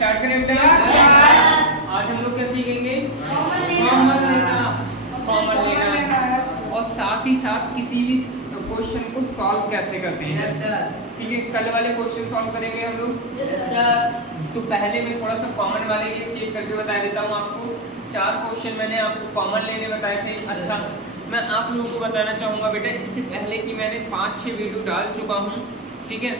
Start करें बेटा। आज हम लोग क्या सीखेंगे? कॉमन लेना और साथ ही साथ किसी भी क्वेश्चन को सॉल्व कैसे करते हैं। ठीक है, कल वाले क्वेश्चन सॉल्व करेंगे हम लोग। तो पहले मैं थोड़ा सा कॉमन वाले ये चेक करके बता देता हूँ आपको। 4 क्वेश्चन मैंने आपको कॉमन लेने बताए थे। अच्छा, मैं आप लोगों को बताना चाहूँगा बेटा, इससे पहले कि मैंने 5-6 वीडियो डाल चुका हूँ, ठीक है,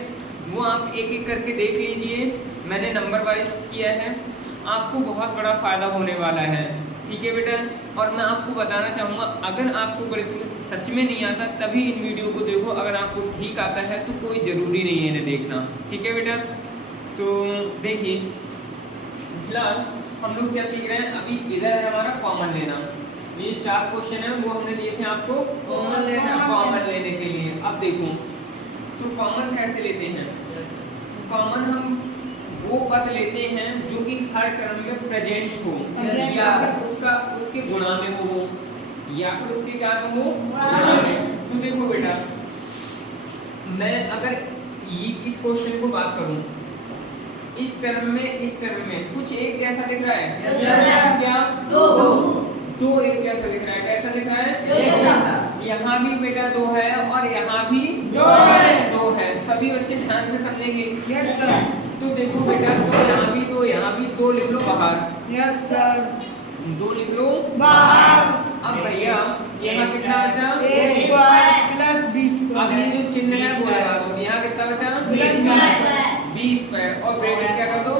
वो आप एक एक करके देख लीजिए। मैंने नंबर वाइज किया है, आपको बहुत बड़ा फ़ायदा होने वाला है। ठीक है बेटा, और मैं आपको बताना चाहूँगा, अगर आपको गणित सच में नहीं आता तभी इन वीडियो को देखो, अगर आपको ठीक आता है तो कोई ज़रूरी नहीं है इन्हें देखना। ठीक है बेटा, तो देखिए फिलहाल हम लोग क्या सीख रहे हैं। अभी इधर है हमारा कॉमन लेना। ये 4 क्वेश्चन है वो हमने दिए थे आपको कॉमन लेने के लिए। अब देखो तो कॉमन कैसे लेते हैं। कॉमन हम वो पद लेते हैं जो कि हर टर्म में प्रेजेंट हो, या फिर उसके गुणा में हो, या फिर उसके क्या में हो, गुणा में। तो देखो बेटा, मैं अगर ये इस क्वेश्चन को बात करूं, इस टर्म में कुछ एक जैसा दिख रहा है क्या? दो एक जैसा दिख रहा है। कैसा दिख रहा है? यहाँ भी बेटा 2 है और यहाँ भी 2 है। सभी बच्चे ध्यान से समझेंगे। तो देखो बेटा, तो यहाँ भी 2, यहाँ भी 2 लिख लो बाहर। यस सर, 2 लिख लो बाहर। अब भैया यहाँ कितना बचा? a square plus b square. अब ये जो चिन्ह है वो लगा दो। यहाँ कितना बचा? b square. और ब्रैकेट क्या कर दो?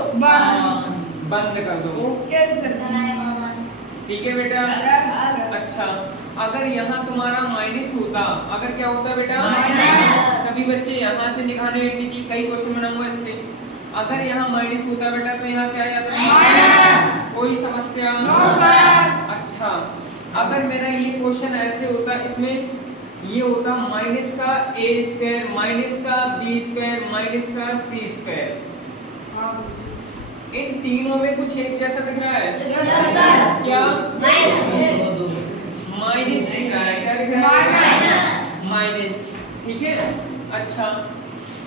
बंद कर दो। ओके सर, ठीक है बेटा। अच्छा, अगर यहाँ तुम्हारा माइनस होता, अगर क्या होता बेटा? सभी बच्चे यहाँ से निकालने लीजिए, कई क्वेश्चन बनाऊंगा इस पे। अगर यहाँ माइनस होता बेटा तो यहाँ क्या आता है? कोई समस्या? अच्छा, अगर मेरा ये क्वेश्चन ऐसे होता, इसमें ये होता माइनस का a स्क्वायर, माइनस का b स्क्वायर, माइनस का c स्क्वायर। इन तीनों में कुछ एक जैसा दिख रहा है क्या? माइनस दिख रहा है। क्या दिख रहा है? माइनस। ठीक है। अच्छा,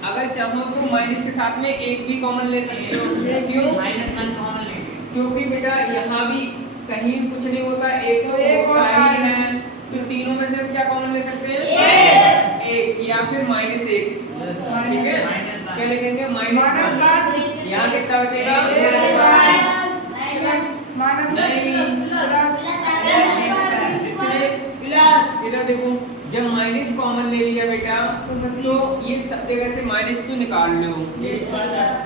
अगर चाहो तो माइनस के साथ में एक भी कॉमन ले सकते हो। क्यों? -1 कॉमन लेंगे, क्योंकि बेटा यहाँ भी कहीं कुछ नहीं होता, एक तो होता ही है। तो तीनों में से क्या कॉमन ले सकते हैं? एक या फिर -1। ठीक है, क्या लिखेंगे? -1। यहाँ कितना बचेगा? इधर देखो, जब माइनस कॉमन ले लिया बेटा तो ये सब जगह से माइनस तो निकाल लो।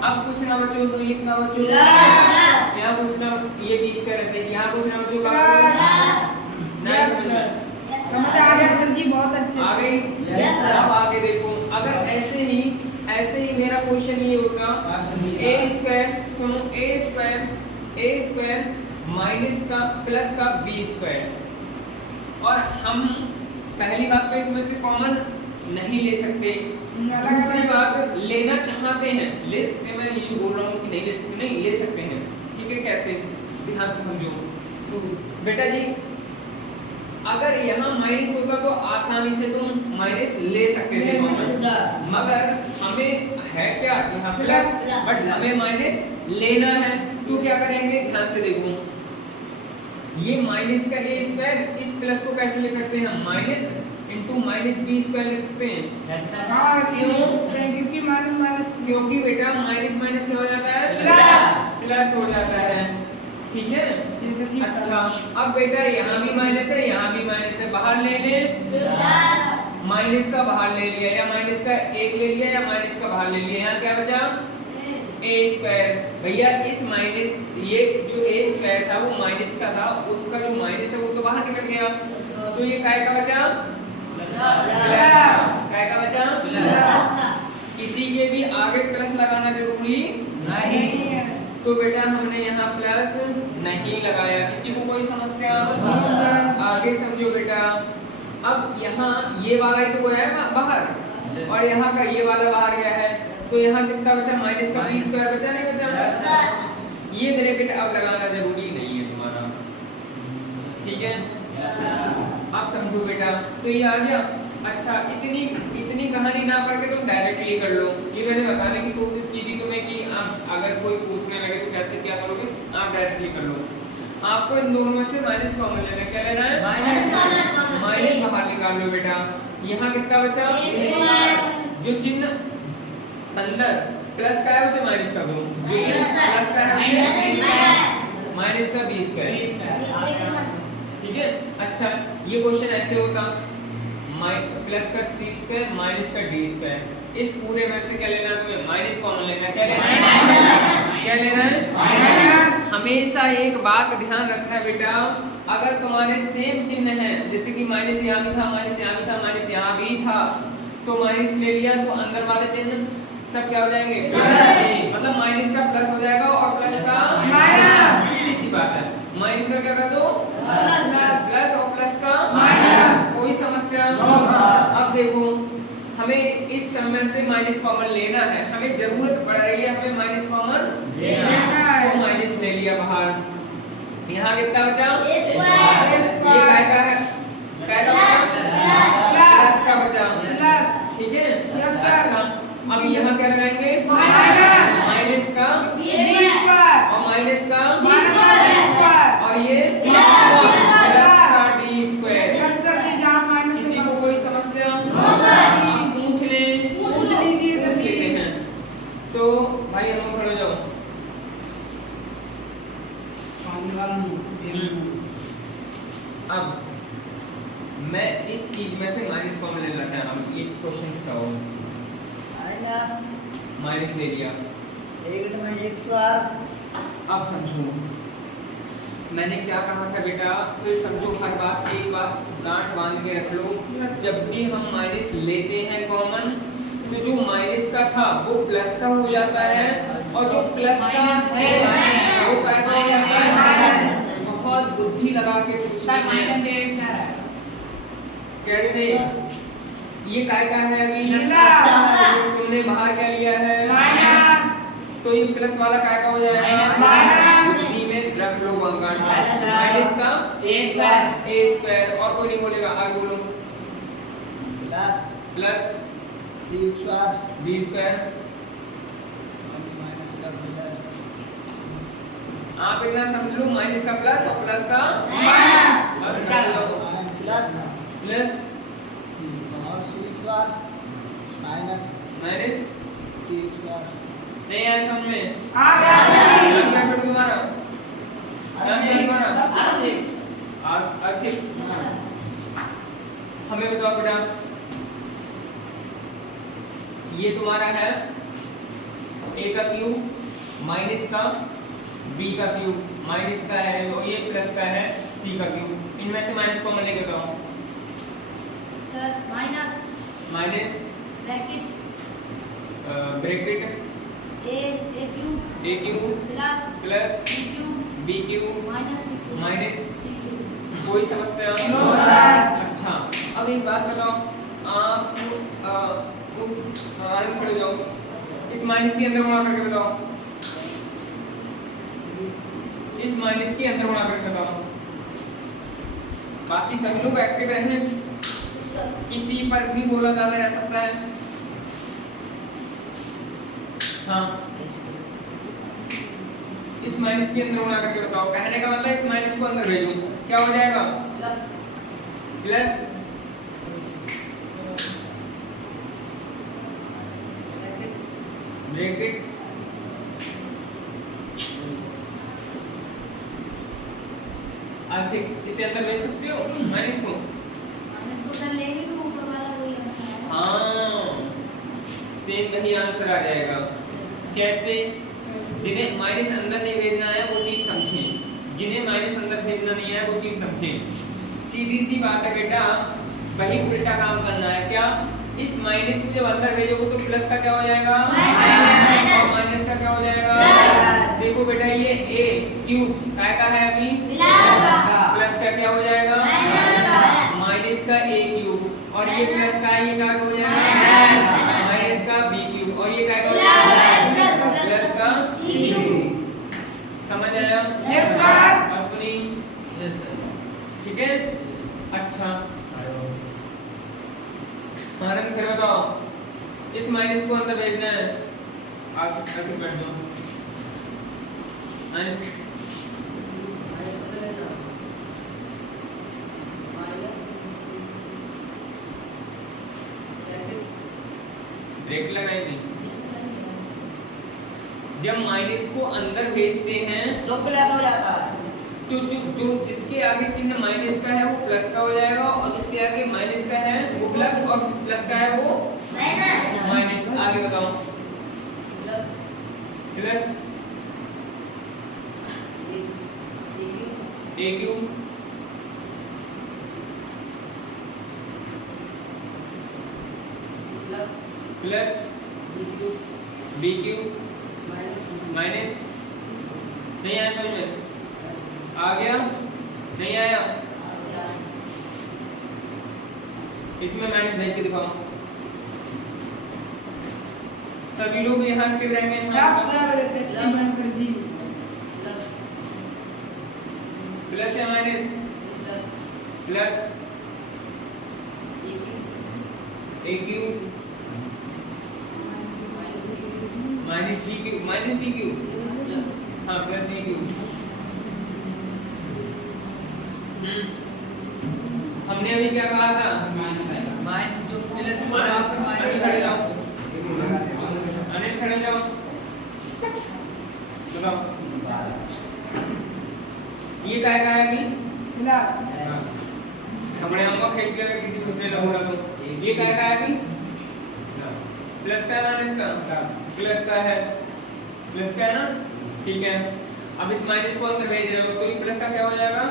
अब कुछ ना बचो तो ये कितना बचो? यहाँ कुछ ना, ये 20 का ऐसे, यहाँ कुछ ना बचो। समझ आ गया सर जी? बहुत अच्छे आ गई। अब आगे देखो, अगर ऐसे ही मेरा क्वेश्चन ये होता, a स्क्वायर, सुनो, a स्क्वायर माइनस का प्लस का b स्क्वायर, और हम पहली बात तो इसमें से कॉमन नहीं ले सकते। दूसरी बात, लेना चाहते हैं, ले सकते हैं। मैं ये बोल रहा हूँ कि नहीं ले सकते, नहीं ले सकते हैं। ठीक है, कैसे? ध्यान से समझो। तो बेटा जी, अगर यहाँ माइनस होता तो आसानी से तुम माइनस ले सकते थे कॉमन, मगर हमें है क्या यहाँ प्लस, बट हमें माइनस लेना है। तो क्या करेंगे? ध्यान से देखो, ये माइनस का a स्क्वायर, इस प्लस को कैसे लिख सकते हैं? Minus into minus b square लिख सकते हैं। क्योंकि बेटा माइनस माइनस क्या हो जाता है? प्लस हो जाता है। ठीक है। अच्छा, अब बेटा यहाँ भी माइनस है, यहाँ भी माइनस है, बाहर ले ले। माइनस का बाहर ले लिया, या माइनस का 1 ले लिया, या माइनस का बाहर ले लिया। यहाँ क्या बचा? a square. भैया इस माइनस, ये जो a स्क्वायर था वो माइनस का था, उसका जो माइनस है वो तो बाहर निकल गया। तो ये काय का बचा? काय का बचा? किसी के भी आगे प्लस लगाना जरूरी नहीं। तो बेटा हमने यहाँ प्लस नहीं लगाया। किसी को कोई समस्या? आगे समझो बेटा। अब यहाँ ये वाला ही तो गया है बाहर, और यहाँ का ये वाला बाहर गया है। तो यहाँ कितना बचा? माइनस का b स्क्वायर बचा, नहीं बचा? ये ब्रैकेट अब लगाना जरूरी नहीं है तुम्हारा। ठीक है, अब समझो बेटा। तो ये आ गया। अच्छा, इतनी कहानी ना पढ़ के तुम डायरेक्टली कर लो। ये मैंने बताने की कोशिश की थी तुम्हें कि अगर कोई पूछने लगे तो कैसे आप डायरेक्टली कर लो। आपको इन दोनों में से माइनस कॉमन लेना है। क्या लेना है? माइनस बाहर निकाल लो बेटा। यहाँ कितना बचा? जो चिन्ह अंदर प्लस का है उसे माइनस कर दो, जो चिन्ह प्लस का है उसे माइनस का b स्क्वायर। ठीक है। अच्छा ये क्वेश्चन ऐसे होता, प्लस का c स्क्वायर माइनस का d स्क्वायर। इस पूरे में से क्या लेना है तुम्हें? माइनस कॉमन लेना है। क्या लेना है? क्या लेना है? हमेशा एक बात ध्यान रखना है बेटा, अगर तुम्हारे सेम चिन्ह है, जैसे कि माइनस यहाँ भी था, माइनस यहाँ भी था, माइनस यहाँ भी था, तो माइनस ले लिया तो अंदर वाले चिन्ह सब क्या हो जाएंगे? प्लस। मतलब माइनस का प्लस हो जाएगा और प्लस का माइनस। सीधी सी बात है। माइनस का क्या कर दो? प्लस और प्लस का माइनस। कोई समस्या? अब देखो हमें इस समय से माइनस कॉमन लेना है, हमें जरूरत पड़ रही है, हमें माइनस कॉमन लेना है, तो माइनस ले लिया बाहर। यहाँ कितना बचा? ये काय का है? प्लस का बचा। ठीक है। अच्छा अब यहाँ क्या लगाएंगे? माइनस का और माइनस का और ये प्लस का d स्क्वायर। किसी को कोई समस्या? आप पूछ लेते हैं। तो भाई हम खड़े हो जाओ। अब मैं इस चीज में से माइनस कॉमन लेना चाह रहा हूँ। ये क्वेश्चन बताओ। माइनस ले लिया, अब समझो मैंने क्या कहा था बेटा, फिर समझो हर बात एक बात गांठ बांध के रख लो। जब भी हम माइनस लेते हैं कॉमन, तो जो माइनस का था वो प्लस का हो जाता है और जो प्लस का है वो क्या हो जाता है? बहुत बुद्धि लगा के पूछना है। कैसे? ये काय का है अभी? तुमने बाहर क्या लिया है? तो ये प्लस वाला काय का हो जाएगा? डी में रख लो गांठ। माइनस का a स्क्वायर। और कोई नहीं बोलेगा, आगे बोलो। Plus b square. आप इतना समझ लो, माइनस का प्लस और प्लस का प्लस माइनस नहीं आया समझ में? नाम क्या छोड़ तुम्हारा? नाम क्या तुम्हारा? आर्थिक। हमें बताओ बेटा, ये तुम्हारा है a का क्यूब माइनस का b का क्यूब माइनस का है, तो ये प्लस का है c का क्यूब। इनमें से माइनस कॉमन लेके बताओ। Sir minus bracket a cube plus b cube minus कोई समस्या? अच्छा अब एक बात बताओ, आप आगे खड़े जाओ, इस माइनस के अंदर गुणा करके बताओ। इस माइनस के अंदर गुणा करके बताओ। बाकी सभी लोग एक्टिव रहें, किसी पर भी बोला ज्यादा जा सकता है। हाँ इस माइनस के अंदर गुणा करके बताओ। कहने का मतलब इस माइनस को अंदर भेजो, क्या हो जाएगा? प्लस ब्रैकेट आर्थिक। इसे अंदर भेज सकते हो माइनस को? सर लेंगे तो ऊपर वाला वही है। हाँ सेम कहीं आंसर आ जाएगा। कैसे? जिन्हें माइनस अंदर नहीं भेजना है वो चीज समझें, जिन्हें माइनस अंदर भेजना नहीं है वो चीज समझें। सीधी सी बात है बेटा, वही उल्टा काम करना है। क्या? इस माइनस को जब अंदर भेजोगे तो प्लस का क्या हो जाएगा? और माइनस का क्या हो जाएगा? देखो बेटा ये a क्यूब काय का है अभी? प्लस का क्या हो जाएगा? माइनस का a क्यूब। और ये प्लस का है, ये क्या हो जाएगा? माइनस का b क्यूब। और ये क्या हो जाएगा? प्लस का c क्यूब। समझ आया? Yes sir. अश्विनी ठीक है। अच्छा आनंद फिर बताओ, इस माइनस को अंदर भेजना है। आगे बैठ जाओ। माइनस ब्रेक लगाएंगे। जब माइनस को अंदर भेजते हैं तो प्लस हो जाता है। तो जो जिसके आगे चिन्ह माइनस का है वो प्लस का हो जाएगा, और जिसके आगे माइनस का है वो प्लस, और प्लस का है वो माइनस। आगे बताओ। Plus A cube plus B cube minus. नहीं आया समझ में? आ गया? नहीं आया? इसमें माइनस भेज के दिखाओ। सभी लोग यहाँ एक्टिव रहेंगे। प्लस या minus? Plus A cube minus B cube, minus B cube, हाँ प्लस बी क्यू। हमने अभी क्या कहा था? माइनस जो प्लस अनिल खड़े जाओ, अनिल खड़े जाओ, बताओ ये क्या है अभी? हमने हमको खींच के अगर किसी दूसरे ने बोला तो ये क्या है अभी? प्लस का माइनस का? प्लस का है, प्लस का है ना? ठीक है। अब इस माइनस को अंदर भेज रहे हो तो ये प्लस का क्या हो जाएगा?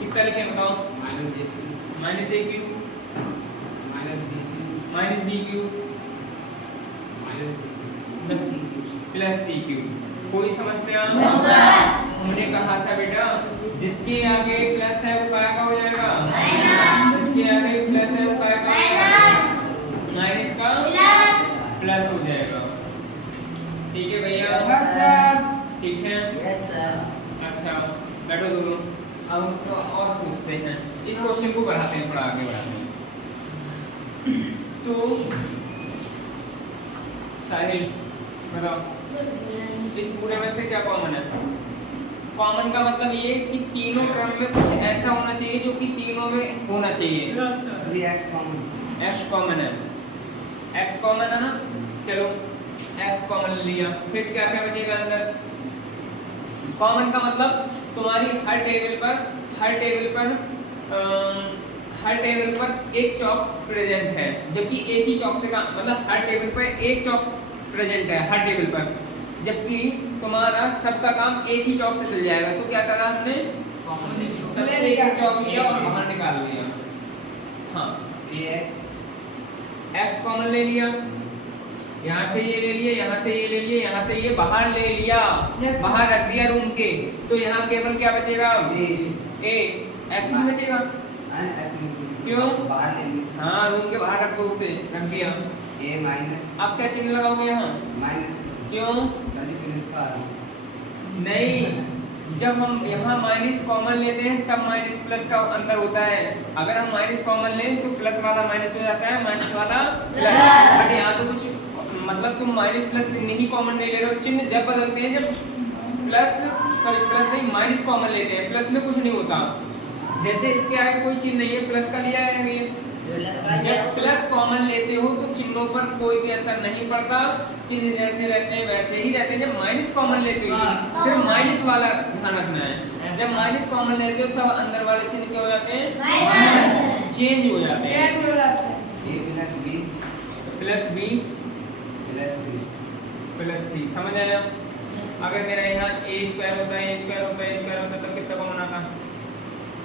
कितना लिखे बताओ? Minus A cube minus B cube plus C cube. कोई समस्या? हमने कहा था बेटा जिसके आगे प्लस है वो क्या हो जाएगा? जिसके आगे प्लस है वो क्या? माइनस का प्लस हो जाएगा। ठीक है भैया? ठीक है। अच्छा बैठो दोनों। अब तो और पूछते हैं, इस क्वेश्चन को बढ़ाते हैं, थोड़ा आगे बढ़ाते हैं। तो साहिल बताओ इस पूरे में से क्या कॉमन है? कॉमन का मतलब ये कि तीनों टर्म में कुछ ऐसा होना चाहिए जो कि तीनों में होना चाहिए। एक्स कॉमन है, एक्स कॉमन है ना? चलो एक्स कॉमन लिया, फिर क्या क्या बचेगा अंदर? कॉमन का मतलब तुम्हारी हर टेबल पर एक चौक प्रेजेंट है, जबकि एक ही चौक से का मतलब हर टेबल पर एक चौक प्रेजेंट है हर टेबल पर, जबकि तुम्हारा सबका काम एक ही चौक से चल जाएगा। तो क्या करा हमने? सबसे एक चौक लिया और बाहर निकाल लिया। हाँ एक्स कॉमन ले लिया, यहाँ से ये ले लिया, यहाँ से ये ले लिया, यहाँ से ये बाहर ले लिया, बाहर रख दिया रूम के, तो यहाँ केवल क्या बचेगा? ए एक्स में बचेगा। क्यों? हाँ रूम के बाहर रख दो, उसे रख दिया। ए माइनस। अब क्या चिन्ह लगाओगे यहाँ? माइनस। क्यों? का नहीं, जब हम यहाँ माइनस कॉमन लेते हैं तब माइनस प्लस का अंतर होता है। अगर हम माइनस कॉमन लें तो प्लस वाला माइनस हो जाता है, माइनस वाला प्लस। बट यहाँ तो कुछ मतलब तुम माइनस प्लस नहीं कॉमन नहीं ले रहे हो। चिन्ह जब बदलते हैं जब प्लस नहीं माइनस कॉमन लेते हैं, प्लस में कुछ नहीं होता। जैसे इसके आगे कोई चिन्ह नहीं है, प्लस का लिया है ये। जब प्लस कॉमन लेते हो तो चिन्हों पर कोई भी असर नहीं पड़ता, चिन्ह जैसे रहते हैं वैसे ही रहते हैं। जब माइनस कॉमन लेते हो सिर्फ माइनस वाला ध्यान रखना है। जब माइनस कॉमन लेते हो तब अंदर वाले चिन्ह क्या हो जाते हैं? चेंज हो जाते हैं। ए प्लस बी प्लस सी। समझ आया? अगर मेरा यहाँ ए स्क्वायर होता है तो कितना कॉमन आता?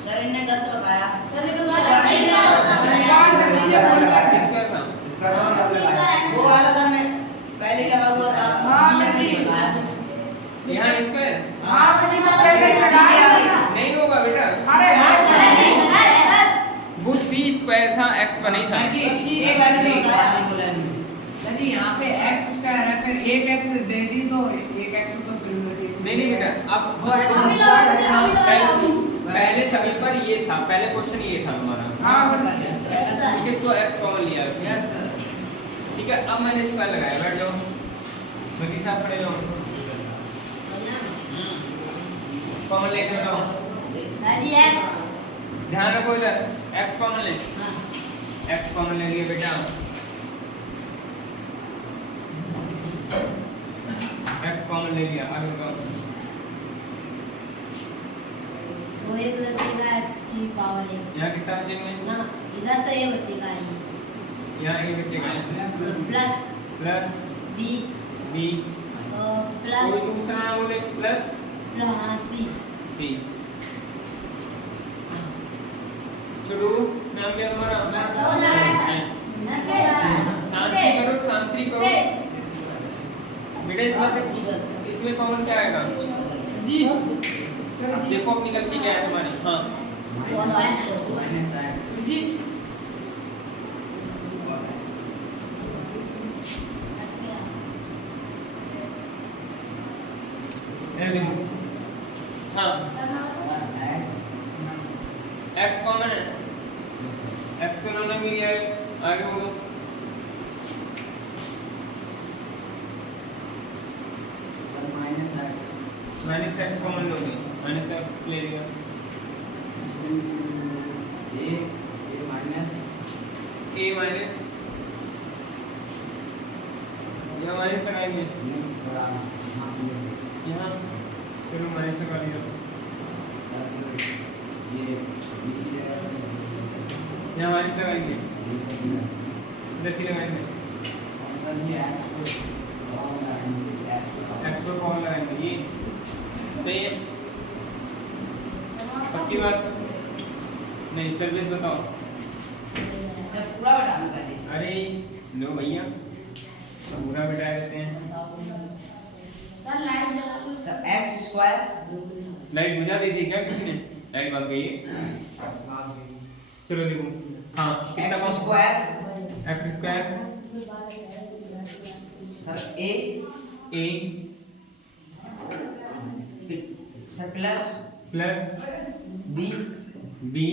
सर इन्हें गलत बताया। वो वाला सर ने पहले लगा हुआ था। यहाँ स्क्वायर नहीं नहीं होगा बेटा, वो सी स्क्वायर था, एक्स का नहीं था। यदि यहाँ पे x स्क्वायर है फिर एक x दे दी तो एक x तो नहीं बेटा, अब पहले सभी पर ये था, पहले क्वेश्चन ये था तुम्हारा। ठीक है, तो x कॉमन लिया उसने। ठीक है, अब मैंने स्क्वायर लगाया। बैठ जाओ, बाकी साहब खड़े जाओ, कॉमन लेके जाओ। ध्यान रखो इधर, x कॉमन ले, x कॉमन ले लिया बेटा। कॉमन ले लिया, आगे बताओ। वो एक लगेगा x की पावर 1 यहाँ कितना बचेंगे? ना, इधर तो ये बचेगा ही यहाँ ये बचेगा plus plus b B, plus कोई दूसरा ना बोले, प्लस हाँ c सी। शुरू नाम क्या हमारा? हो जा रहा है शांति करो, शांति करो बेटा। इसमें कॉमन क्या आएगा जी? अब देखो अपनी गलती क्या है तुम्हारी। हाँ जी, हाँ x कॉमन है, x तो दोनों मिल गया है, आगे बोलो। माइनस एक्स कॉमन लोगे, माइनस एक्स ले लिया, ए माइनस यहाँ माइनस लगाएंगे, यहाँ चलो माइनस लगा लिया, यहाँ माइनस लगाएंगे, इधर सी लगाएंगे, एक्स पर कॉमन लगाएंगे, ये सही है? पक्की बात? नहीं, सर्विस बताओ। पूरा बताना पहले। अरे लो भैया, पूरा बिठा देते हैं। सर लाइट जला दो सर एक्स स्क्वायर लाइट बुझा दी थी क्या किसी ने? लाइट भाग गई है। चलो देखो, हाँ कितना X square X square sir A A sir plus plus B B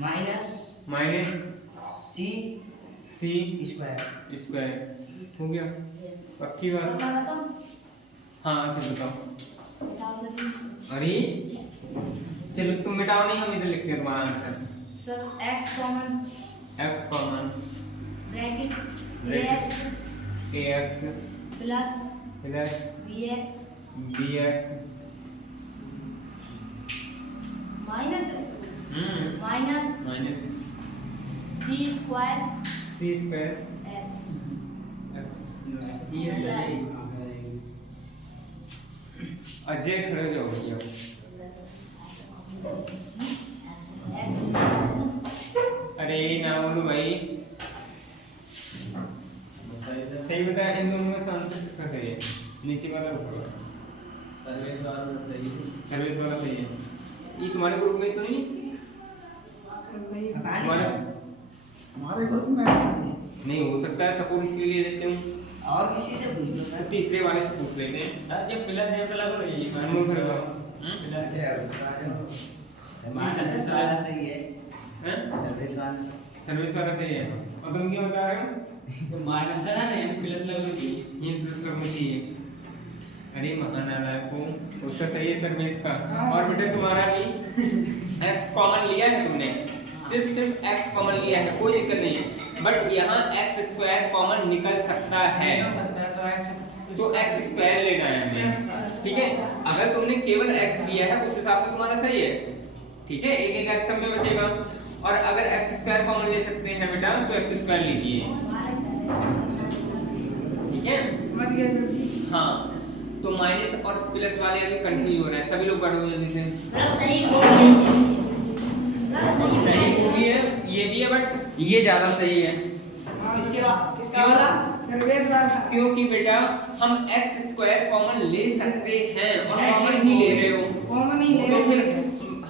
minus minus C C square. Square हो गया। पक्की बात? हाँ फिर बताओ। अरे चलो तुम मिटाओ नहीं, हम इधर लिखते हैं तुम्हारा answer. Sir x common x common bracket ax plus plus bx bx minus minus minus c square c square x x ये सही। अजय खड़े हो जाओ भैया। अरे ना बोलो भाई, सही बताया। इन दोनों में से आंसर किसका सही है? नीचे वाला ऊपर वाला? सर्विस वाला सही है। ये तुम्हारे ग्रुप में तो नहीं? हमारे ग्रुप में नहीं हो सकता है, सपोर्ट इसलिए ले लेते हूँ। और किसी से पूछ लो तो सर। तीसरे वाले से पूछ लेते हैं। सर ये प्लस है तो लगो नहीं हम खड़े हो। सही है हैं? सर्विस वाला सही है। और तुम क्या बता रहे हो? तो माइनस है ना, नहीं प्लस लगो नहीं। ये प्लस करना चाहिए। अरे महानारायण को उसका सही है सर्विस का। और बेटे तुम्हारा भी x कॉमन लिया है तुमने, सिर्फ x कॉमन लिया है, कोई दिक्कत नहीं है। बट यहाँ x स्क्वायर कॉमन निकल सकता है, तो x स्क्वायर लेना है हमें, ठीक है? अगर तुमने केवल x लिया है उस हिसाब से तुम्हारा सही है, ठीक है? एक एक x सब में बचेगा। और अगर x स्क्वायर कॉमन ले सकते हैं बेटा तो x स्क्वायर लीजिए, ठीक है? हाँ, तो माइनस और प्लस वाले अभी कंफ्यूज हो रहे हैं, सभी लोग पढ़ो जल्दी से। मतलब सही हो गया सर, सही वो भी है, ये भी है, बट ये ज्यादा सही है। किसका वाला? सर्विस वाला। क्योंकि बेटा हम x स्क्वायर कॉमन ले सकते हैं और कॉमन ही ले रहे हो, कॉमन ही ले तो रहे फिर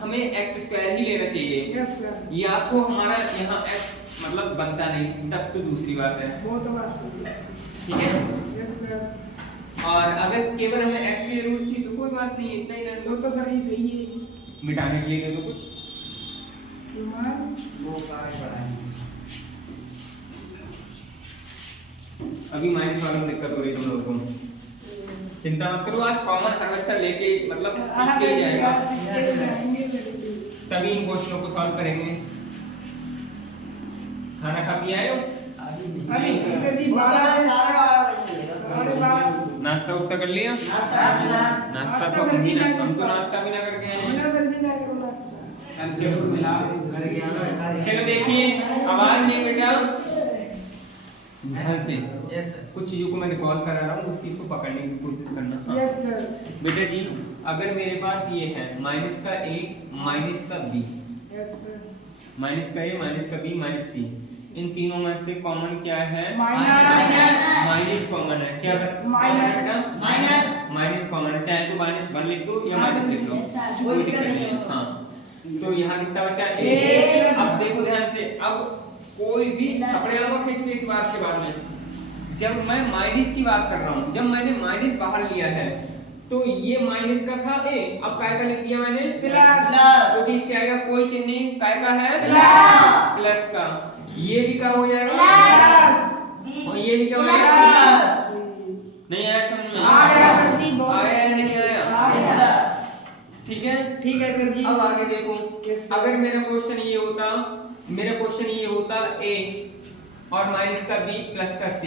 हमें x स्क्वायर ही लेना चाहिए। यस सर, या तो हमारा यहाँ x मतलब बनता नहीं, तब तो दूसरी बात है, वो तो बात सही है। ठीक है? यस सर, और अगर केवल हमें x की जरूरत थी तो कोई बात नहीं, इतना ही रहने वो दो। तो सर ही सही है। मिटाने के लिए दे दो कुछ। वो कार्ड बढ़ाएंगे। अभी माइनस वाले में दिक्कत हो रही है तुम लोगों को, चिंता मत करो। आज कॉमन हर बच्चा लेके मतलब सीख के ही जाएगा, तभी इन क्वेश्चनों को सॉल्व करेंगे। खाना खा पी आए हो? अभी कर दी वो तो 12 सारे 12 बजे मिलेगा। नाश्ता उसका कर लिया? नाश्ता तो हम तो नाश्ता भी ना करके आए हैं। चलो देखिए, आवाज नहीं बेटा, ध्यान से। Yes sir. कुछ चीजों को मैं रिकॉल करा रहा हूँ, उस चीज को पकड़ने की कोशिश करना। हाँ। Yes sir. बेटा जी, अगर मेरे पास ये है माइनस का a माइनस का b, यस सर। माइनस का a माइनस का b माइनस c, इन तीनों में से कॉमन क्या है? माइनस कॉमन है। क्या माइनस बेटा? माइनस कॉमन है, चाहे तो -1 लिख दो या माइनस लिख लो, कोई दिक्कत नहीं है। हाँ, तो यहाँ कितना बचा? a। अब देखो ध्यान से, अब कोई भी कपड़े वालों को खींच के इस बात के बाद में, जब मैं माइनस की बात कर रहा हूँ, जब मैंने माइनस बाहर लिया है तो ये माइनस का था a, अब काय का लिख दिया मैंने प्लस। तो इसके आएगा कोई चिन्ह नहीं, काय का है? प्लस का। ये भी क्या हो जाएगा? और ये भी क्या हो जाएगा? नहीं आया समझ में? आया या नहीं आया? ठीक है, ठीक है सर जी। अब आगे देखो, Yes, sir. अगर मेरा क्वेश्चन ये होता a और माइनस का b प्लस का c,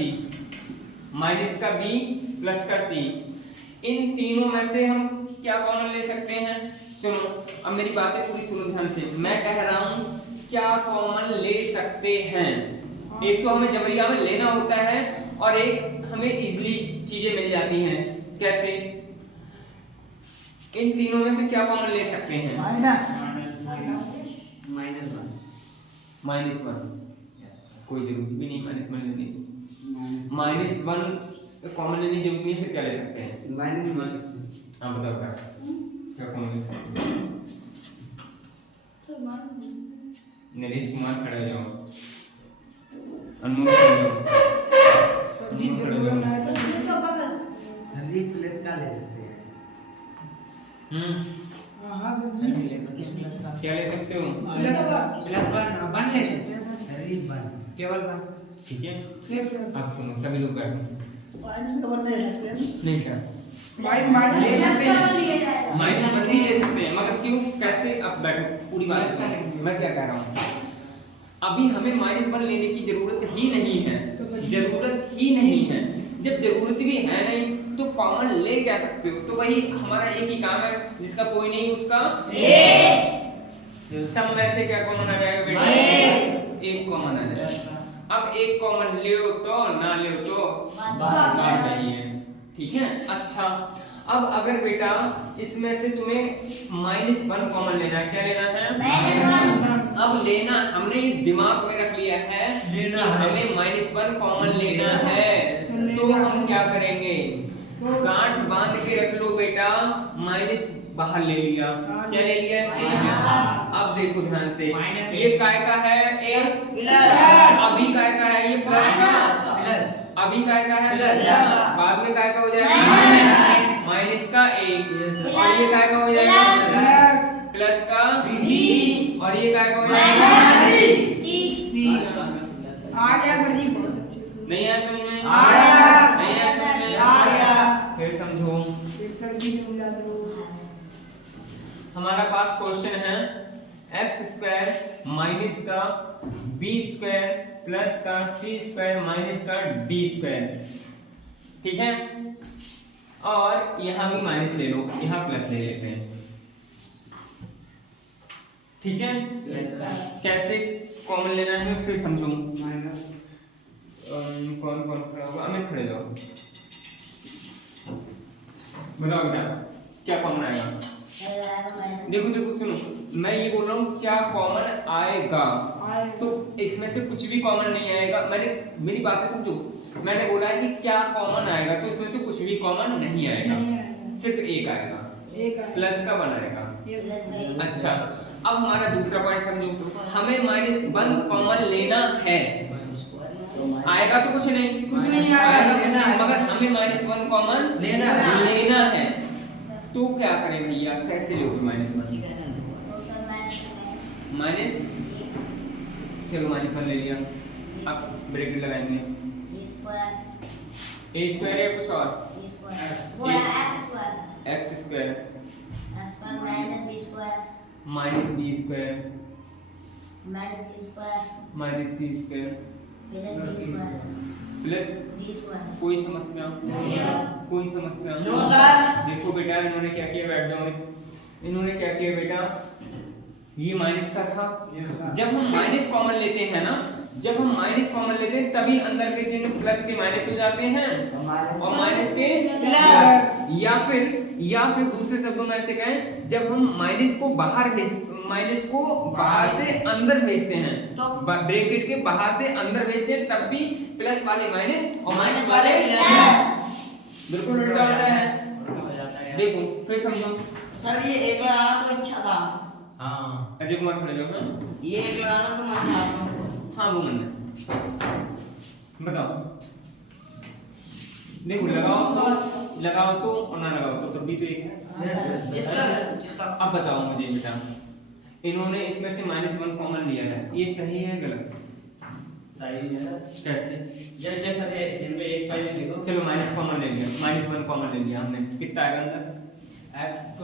माइनस का b प्लस का c, इन तीनों में से हम क्या कॉमन ले सकते हैं? सुनो, अब मेरी बातें पूरी सुनो ध्यान से। मैं कह रहा हूँ क्या कॉमन ले सकते हैं। एक तो हमें जबरिया में लेना होता है और एक हमें इजीली चीजें मिल जाती हैं। कैसे? इन तीनों में से क्या कॉमन ले सकते हैं? -1। कोई जरूरत भी नहीं -1 लेने की। -1 कॉमन लेने की जरूरत नहीं, फिर क्या ले सकते हैं? -1। हाँ बताओ क्या कॉमन ले सकते हैं? नरेश कुमार खड़े हो जाओ, अनमोल खड़े हो जाओ, अनमोल खड़े हो जाओ। सर प्लस का ले सकते हैं। हाँ सर जी। क्या ले सकते हो? केवल का। ठीक है, यस सर। आप सुनो, सभी लोग बैठो। नहीं क्या माइनस ले सकते हैं, -1 भी ले सकते हैं, मगर क्यों, कैसे? अब बैठो, पूरी बात सुनो, मैं क्या कह रहा हूँ। अभी हमें -1 लेने की जरूरत ही नहीं है, जरूरत ही नहीं है। जब जरूरत भी है नहीं तो कॉमन ले क्या सकते हो? तो वही हमारा एक ही काम है, जिसका कोई नहीं उसका सब में से क्या कॉमन आ जाएगा बेटा? एक कॉमन आ जाएगा। अब एक कॉमन ले तो ना ले तो बात नहीं है। ठीक है, अच्छा अब अगर बेटा इसमें से तुम्हें -1 कॉमन लेना है, क्या लेना है? अब लेना हमने दिमाग में रख लिया है लेना है, हमें -1 कॉमन लेना है, तो हम क्या करेंगे? गांठ बांध के रख लो बेटा, माइनस बाहर ले लिया, क्या ले लिया इसने? अब देखो ध्यान से, ये काय का है? a, अभी काय का है? ये प्लस का, अभी काय का है? प्लस, बाद में काय का हो जाएगा? माइनस का a, और ये काय का हो जाएगा? प्लस का b, और ये काय का हो जाएगा? आ गया सर जी, बहुत अच्छे से। नहीं आया समझ में? आया। नहीं आया समझ में? आया। फिर समझो, सर जी समझा दो। हमारा पास क्वेश्चन है x² माइनस का b² प्लस का c² माइनस का d²। ठीक है, और यहाँ भी माइनस ले लो, यहाँ प्लस ले लेते हैं। ठीक है, कैसे कॉमन लेना है फिर समझो। कौन कौन खड़ा होगा? अमित खड़े जाओ, बताओ बेटा क्या कॉमन आएगा? देखो देखो सुनो, मैं ये बोल रहा हूँ क्या कॉमन आएगा, तो इसमें से कुछ भी कॉमन नहीं आएगा। मेरी बातें समझो, मैंने बोला है कि क्या कॉमन आएगा, तो इसमें से कुछ भी कॉमन नहीं आएगा, सिर्फ एक आएगा, प्लस का 1 आएगा। अच्छा, अब हमारा दूसरा पॉइंट समझो, हमें -1 कॉमन लेना है, आएगा तो कुछ नहीं आएगा कुछ नहीं, मगर हमें -1 कॉमन लेना है, तो क्या करें भैया, कैसे लोगे -1? माइनस, चलो -1 ले लिया, अब ब्रैकेट लगाएंगे, a² या कुछ और x² -b² -c² plus B square कोई समस्या कोई समस्या नो सर। देखो बेटा इन्होंने क्या किया, बैठ जाओ। इन्होंने क्या किया बेटा, ये माइनस का था। जब हम माइनस कॉमन लेते हैं ना, जब हम माइनस कॉमन लेते हैं तभी अंदर के चिन्ह प्लस के माइनस हो जाते हैं और माइनस के प्लस। या फिर दूसरे शब्दों में ऐसे कहें, जब हम माइनस को बाहर से अंदर भेजते हैं तो ब्रैकेट के बाहर से अंदर भेजते हैं तब भी प्लस वाले माइनस और माइनस वाले प्लस। बिल्कुल उल्टा उल्टा है। देखो फिर समझो सर ये एक लगाना तो अच्छा था। हाँ अजय कुमार खड़े जाओ। हाँ ये एक लगाना तो मन था आपको। हाँ वो मन है। बताओ देखो, लगाओ तो और ना लगाओ तो तब भी तो एक है। जिसका अब बताओ मुझे बेटा, इन्होंने इसमें से -1 कॉमन लिया है, ये सही है गलत? सही है। कैसे? जैसा इनमें एक पहले लिखो। चलो माइनस कॉमन ले लिया, -1 कॉमन ले लिया हमने, कितना आएगा अंदर? x²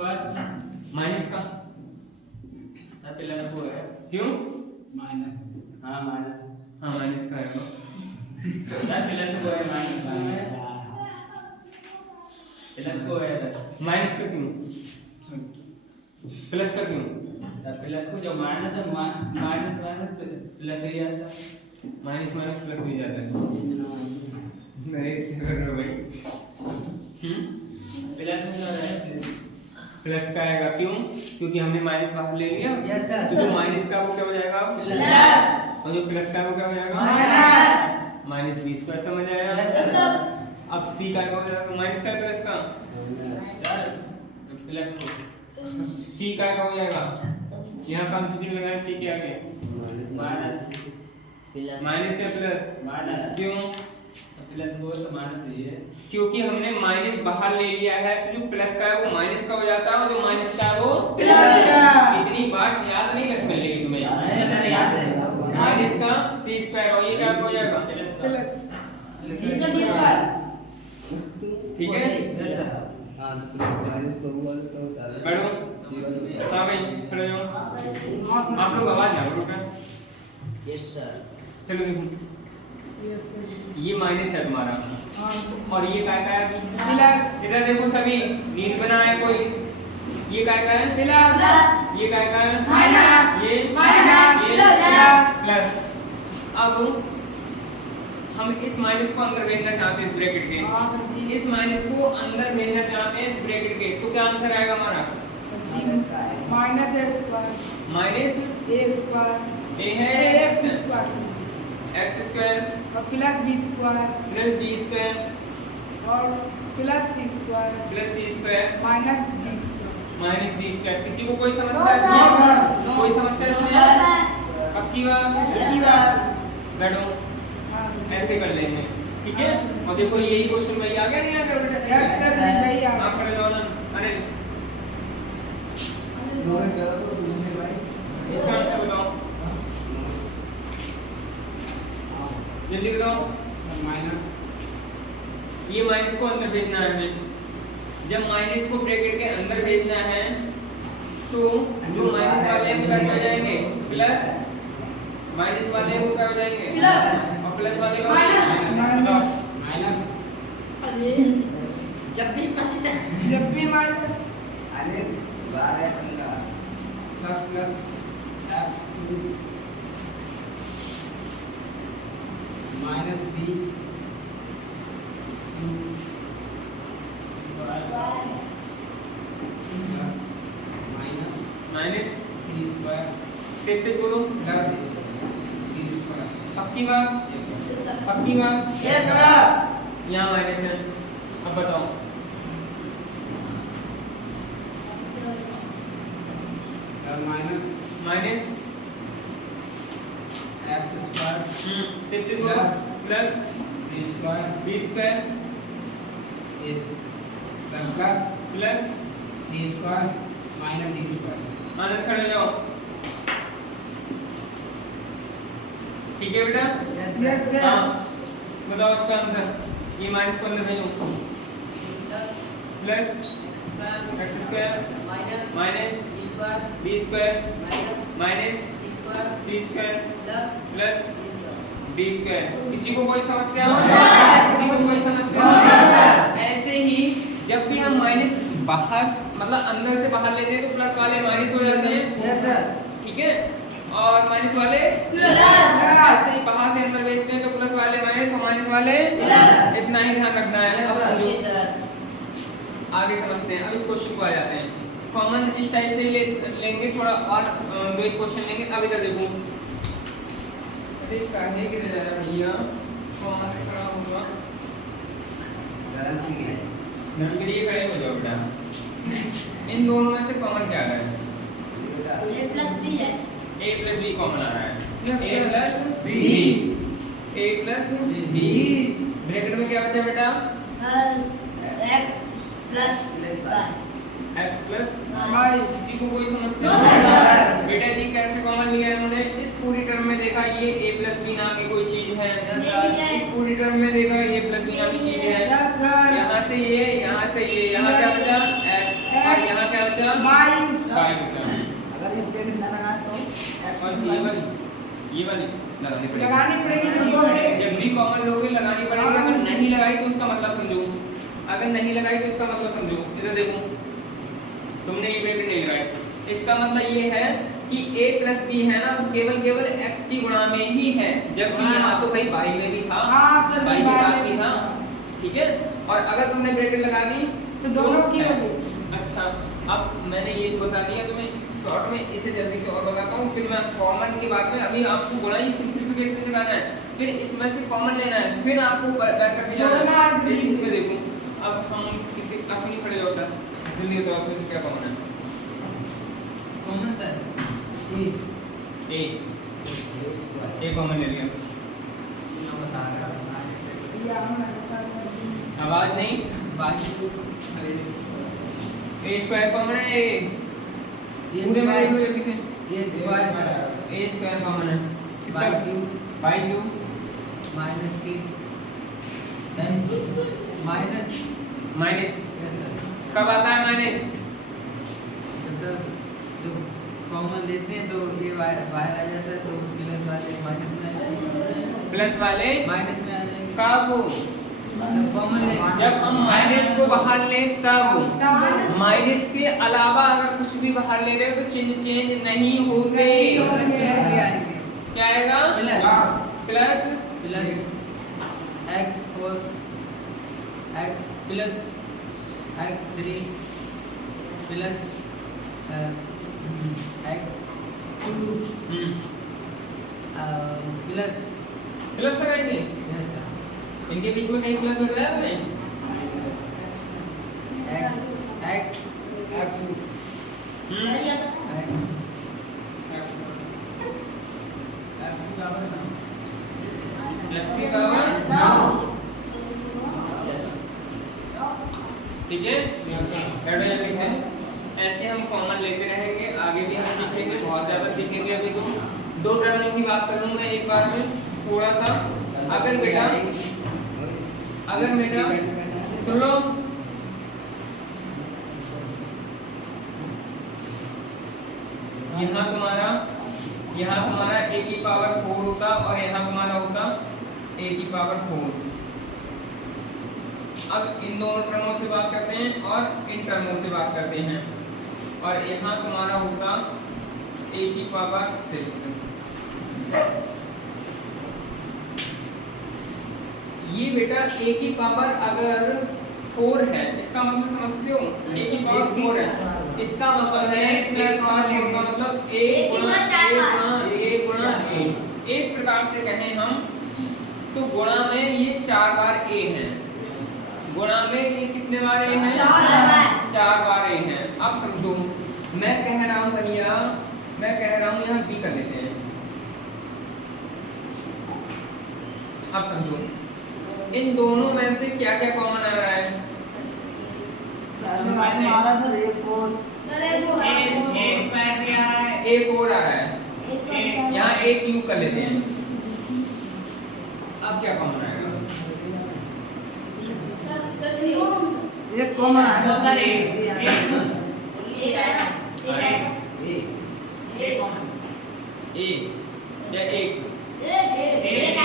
माइनस का प्लस वो है क्यों? माइनस। हाँ माइनस। हाँ माइनस का आएगा। प्लस वो है माइनस प्लस को है माइनस का क्यों? प्लस का क्यों? प्लस को जब माइनस है माइनस प्लस ही आता है। माइनस प्लस हो जाता है। नहीं इसके कर रहे भाई। प्लस में जो है प्लस का आएगा क्यों? क्योंकि हमने माइनस बाहर ले लिया। Yes sir. तो जो माइनस का वो क्या हो जाएगा? प्लस। और जो प्लस का वो क्या हो जाएगा? माइनस। Minus B square. समझ आया? Yes sir. अब सी का क्या हो जाएगा? माइनस का प्लस का प्लस को सी का क्या हो जाएगा? यहाँ कौन सी चीज लगाए सी के आगे? माइनस माइनस या प्लस? माइनस। क्यों? प्लस वो तो माइनस ही है क्योंकि हमने माइनस बाहर ले लिया है तो जो प्लस का है वो माइनस का हो जाता है और जो माइनस का है वो प्लस का। इतनी बात याद नहीं रखने लगी तुम्हें। याद है। माइनस का सी स्क्वायर और ये क्या हो जाएगा? प्लस इसका डी स्क्वायर ठीक है? बैठो। हाँ भाई खड़े जाओ। आप लोग आवाज ना करो। Yes sir. चलो देखो, यस सर। ये माइनस है तुम्हारा हाँ और ये क्या है अभी? प्लस इधर देखो सभी, नींद बना है कोई? ये क्या है? प्लस ये क्या है? माइनस ये माइनस ये प्लस प्लस। अब हम इस माइनस को अंदर भेजना चाहते हैं इस ब्रैकेट के। हाँ सर जी। इस माइनस को अंदर भेजना चाहते हैं इस ब्रैकेट के, तो क्या आंसर आएगा हमारा? Minus A square minus A square A है X x square X square और plus B square plus B square और plus C square plus C square minus B square. Minus B square. किसी को कोई समस्या no है? Sir. No. कोई समस्या नो इसमें? सर। पक्की बात? Yes sir. बैठो, हाँ ऐसे कर लेंगे ठीक है। और देखो यही क्वेश्चन वही आ गया नहीं आ गया बेटा? यस सर जी भाई आ आप खड़े जाओ ना। अरे इसका आंसर बताओ, जल्दी बताओ। ये माइनस को अंदर भेजना है हमें। जब माइनस को ब्रैकेट के अंदर भेजना है तो जो माइनस वाले हैं वो कैसे हो जाएंगे? प्लस। माइनस वाले वो क्या हो जाएंगे? प्लस। और प्लस वाले का माइनस। माइनस अरे जब भी जब भी माइनस अरे 12 15 plus x³ minus b minus minus c square तेज बोलो। Plus b square. पक्की बात? पक्की बात? Yes sir. यहाँ माइनस है। अब बताओ माइनस माइनस x स्क्वायर तेज बोलो plus b square B square plus plus c square minus d square. Anand खड़े हो जाओ। ठीक है बेटा? Yes sir. हाँ बताओ इसका आंसर। ये माइनस को अंदर भेजो। Plus X square minus B square minus C square plus D square. किसी को कोई समस्या? No, sir. किसी को कोई समस्या? No, sir. ऐसे ही जब भी हम माइनस बाहर मतलब अंदर से बाहर लेते हैं तो प्लस वाले माइनस हो जाते हैं, Yes, sir. ठीक है, और माइनस वाले Plus. ऐसे ही बाहर से अंदर भेजते हैं तो प्लस वाले माइनस और माइनस वाले Plus. इतना ही ध्यान रखना है। अब समझो, Yes, sir. आगे समझते हैं। अब इस क्वेश्चन को आ जाते हैं। कॉमन इस टाइप से लेंगे, थोड़ा और दो एक क्वेश्चन लेंगे। अब इधर देखो, अरे काहे गिर जा रहा है भैया, कॉमन पे खड़ा होगा, धर्म के लिए खड़े हो जाओ बेटा। इन दोनों में से कॉमन क्या है? A plus B है। a प्लस बी कॉमन आ रहा है। Yes, a sir. Plus B. a plus B. Bracket में क्या बचा बेटा? X plus Y। x plus. Y। किसी को कोई समस्या? No, sir. बेटा जी कैसे कॉमन लिया इन्होंने? इस पूरी टर्म में देखा ये a प्लस बी नाम की कोई चीज है, इस पूरी टर्म में देखा ये प्लस बी नाम की चीज है। Yes, sir. यहाँ से ये, यहाँ से ये, यहाँ क्या बचा? x, और यहाँ क्या बचा? Y। y बचा। अगर ये ब्रैकेट ना लगाए तो और ये वाली लगानी पड़ेगी। लगानी पड़ेगी तो जब भी कॉमन लोगे लगानी पड़ेगी। अगर नहीं लगाई तो उसका मतलब समझो, अगर नहीं लगाई तो इसका मतलब समझो। इधर देखो, तुमने ये ब्रैकेट नहीं लगाई, इसका मतलब ये है कि a प्लस बी है ना, केवल x की गुणा में ही है, जबकि यहाँ तो भाई y में भी था, हाँ, सर, y के y साथ में भी था, ठीक है। और अगर तुमने ब्रैकेट लगा दी तो दोनों की है। होगी। अच्छा, अब मैंने ये बता दिया तुम्हें, शॉर्ट में इसे जल्दी से और बताता हूँ, फिर मैं कॉमन के बाद में अभी आपको गुणा ही सिंपलीफिकेशन सिखाना है, फिर इसमें से कॉमन लेना है, फिर आपको बैक करके जाना है। फिर इसमें देखो, अब हम किसी क्लास में नहीं खड़े होता, जल्दी बताओ उसमें से क्या कॉमन है? कॉमन सर ए कॉमन ले लिया। आवाज नहीं, ए स्क्वायर कॉमन है, पूरे में देखो जल्दी से, ये स्क्वायर ए स्क्वायर कॉमन है, by Q by Q minus की माइनस माइनस यस सर। कब आता है माइनस? मतलब जब कॉमन लेते हैं तो ये बाहर आ जाता है, तो प्लस वाले माइनस में आ जाएंगे, प्लस वाले माइनस में आ जाएंगे। कब? जब कॉमन ले जब हम माइनस को बाहर लें तब। तब माइनस के अलावा अगर कुछ भी बाहर ले रहे हो तो चिन्ह चेंज नहीं होते। नहीं होते। आएंगे क्या आएगा? Plus plus x 4 x plus x 3 plus x 2 plus plus लगाएंगे। यस सर इनके बीच में कहीं प्लस लग रहा है हमें? एक्स और ये पता है? एक्स की पावर ठीक है, बैठो जल्दी से। ऐसे हम कॉमन लेते रहेंगे, आगे भी हम सीखेंगे, बहुत ज्यादा सीखेंगे। अभी तो दो टर्मों की बात कर लूंगा एक बार में थोड़ा सा। अगर बेटा सुन लो, यहाँ तुम्हारा a की पावर 4 होता और यहाँ तुम्हारा होता a की पावर 4। अब इन दोनों टर्मों से बात करते हैं और इन टर्मों से बात करते हैं, और यहाँ तुम्हारा होता a की पावर 6। ये बेटा a की पावर अगर 4 है, इसका मतलब समझते हो, a की पावर 4 है, इसका मतलब है a की पावर 4 का मतलब a गुणा a गुणा a। एक प्रकार से कहें हम तो गुणा में ये 4 बार a है, गुणा में ये कितने बार a है? 4 बार a है। अब समझो, मैं कह रहा हूँ भैया, मैं कह रहा हूँ यहाँ b कर लेते हैं। अब समझो, इन दोनों में से क्या क्या कॉमन आ रहा है? हमारा सर A4 स्क्वायर भी आ रहा है, a4 आ रहा है, यहाँ a क्यूब कर लेते हैं। अब क्या कॉमन आएगा? एक कॉमन आएगा सर, a या एक एक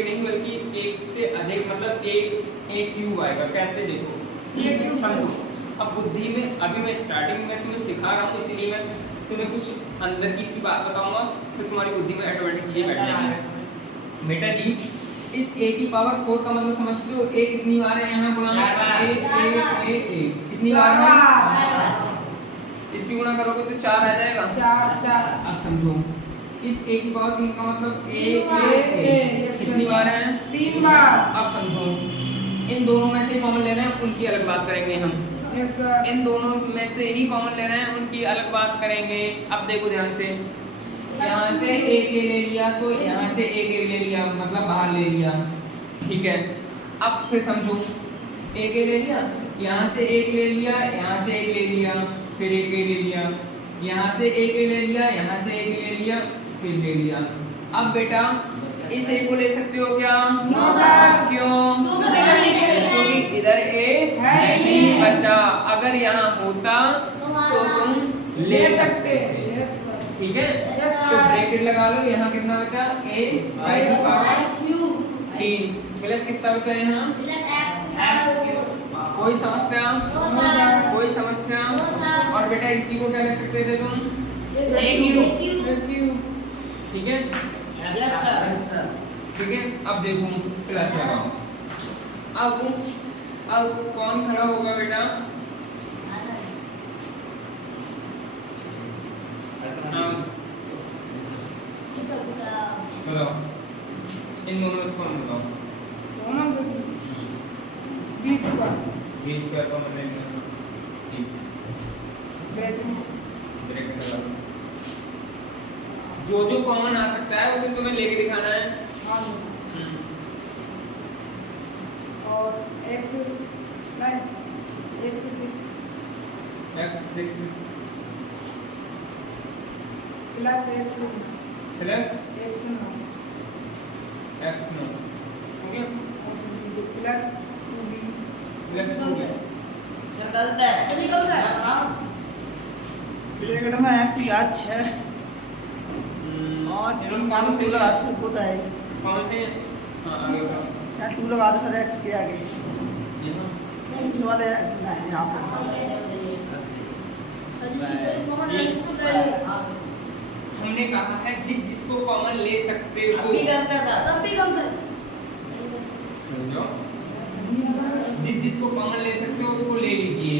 एक नहीं बल्कि एक से अधिक, मतलब एक क्यूब आएगा। कैसे देखो, समझो। अब बुद्धि में अभी मैं स्टार्टिंग में तुम्हें सिखा रहा हूँ, इसीलिए मैं तुम्हें कुछ अंदर की इसकी बात बताऊंगा, फिर तुम्हारी बुद्धि में ऑटोमेटिक चीजें बैठ जाएंगी। बेटा जी, इस a की पावर 4 का मतलब समझते हो? a कितनी बार है यहाँ गुणा? a कितनी बार है? इसकी गुणा करोगे तो 4 आ जाएगा। 4 अब समझो, इस a की पावर 3 का मतलब a कितनी बार है? 3 बार। अब समझो, इन दोनों में से कॉमन ले रहे हैं, उनकी अलग बात करेंगे हम। Yes sir. इन दोनों में से ही कॉमन ले रहे हैं, उनकी अलग बात करेंगे। अब देखो ध्यान से, यहाँ से एक ले लिया तो यहाँ से एक ले लिया, मतलब बाहर ले लिया, ठीक है। अब फिर समझो, एक ले लिया, यहाँ से एक ले लिया, यहाँ से एक ले लिया, फिर एक ले लिया, यहाँ से एक ले लिया, यहाँ से एक ले लिया, फिर ले लिया। अब बेटा इस एक को ले सकते हो क्या? No sir. क्यों? क्योंकि इधर ए है नहीं नहीं। बचा। अगर यहाँ होता तो तुम ले सकते। Yes sir. ठीक है, Yes, तो sir. ब्रैकेट लगा लो। यहाँ कितना बचा? a बाई की पावर 3 प्लस कितना बचा यहाँ? कोई समस्या? कोई समस्या? और बेटा इसी को क्या लिख सकते थे तुम? ठीक है, यस सर। ठीक है। अब देखो, प्लस लगाओ। अब कौन खड़ा होगा बेटा? हाँ, बताओ, इन दोनों में से कौन बताओ? 20 बार। 20 स्क्वायर का मतलब ब्रैकेट लगा लो। जो कॉमन आ सकता है उसे तुम्हें लेके दिखाना है। हाँ सर। और x नहीं, x 6 x6 plus x plus x 9 x9 हो गया, प्लस 2b प्लस 2 गया। सर गलत है। हाँ। ब्रैकेट में x याद 6 और इन्होंने कौन से लगा तो होता है। कौन से? हाँ, आगे का यार 2 लगा दो सर x के आगे। यहाँ इस वाले नहीं यहाँ पर। हमने कहा है जिसको कॉमन ले सकते हो। अभी गलत है सर। समझो, जिसको कॉमन ले सकते हो उसको ले लीजिए।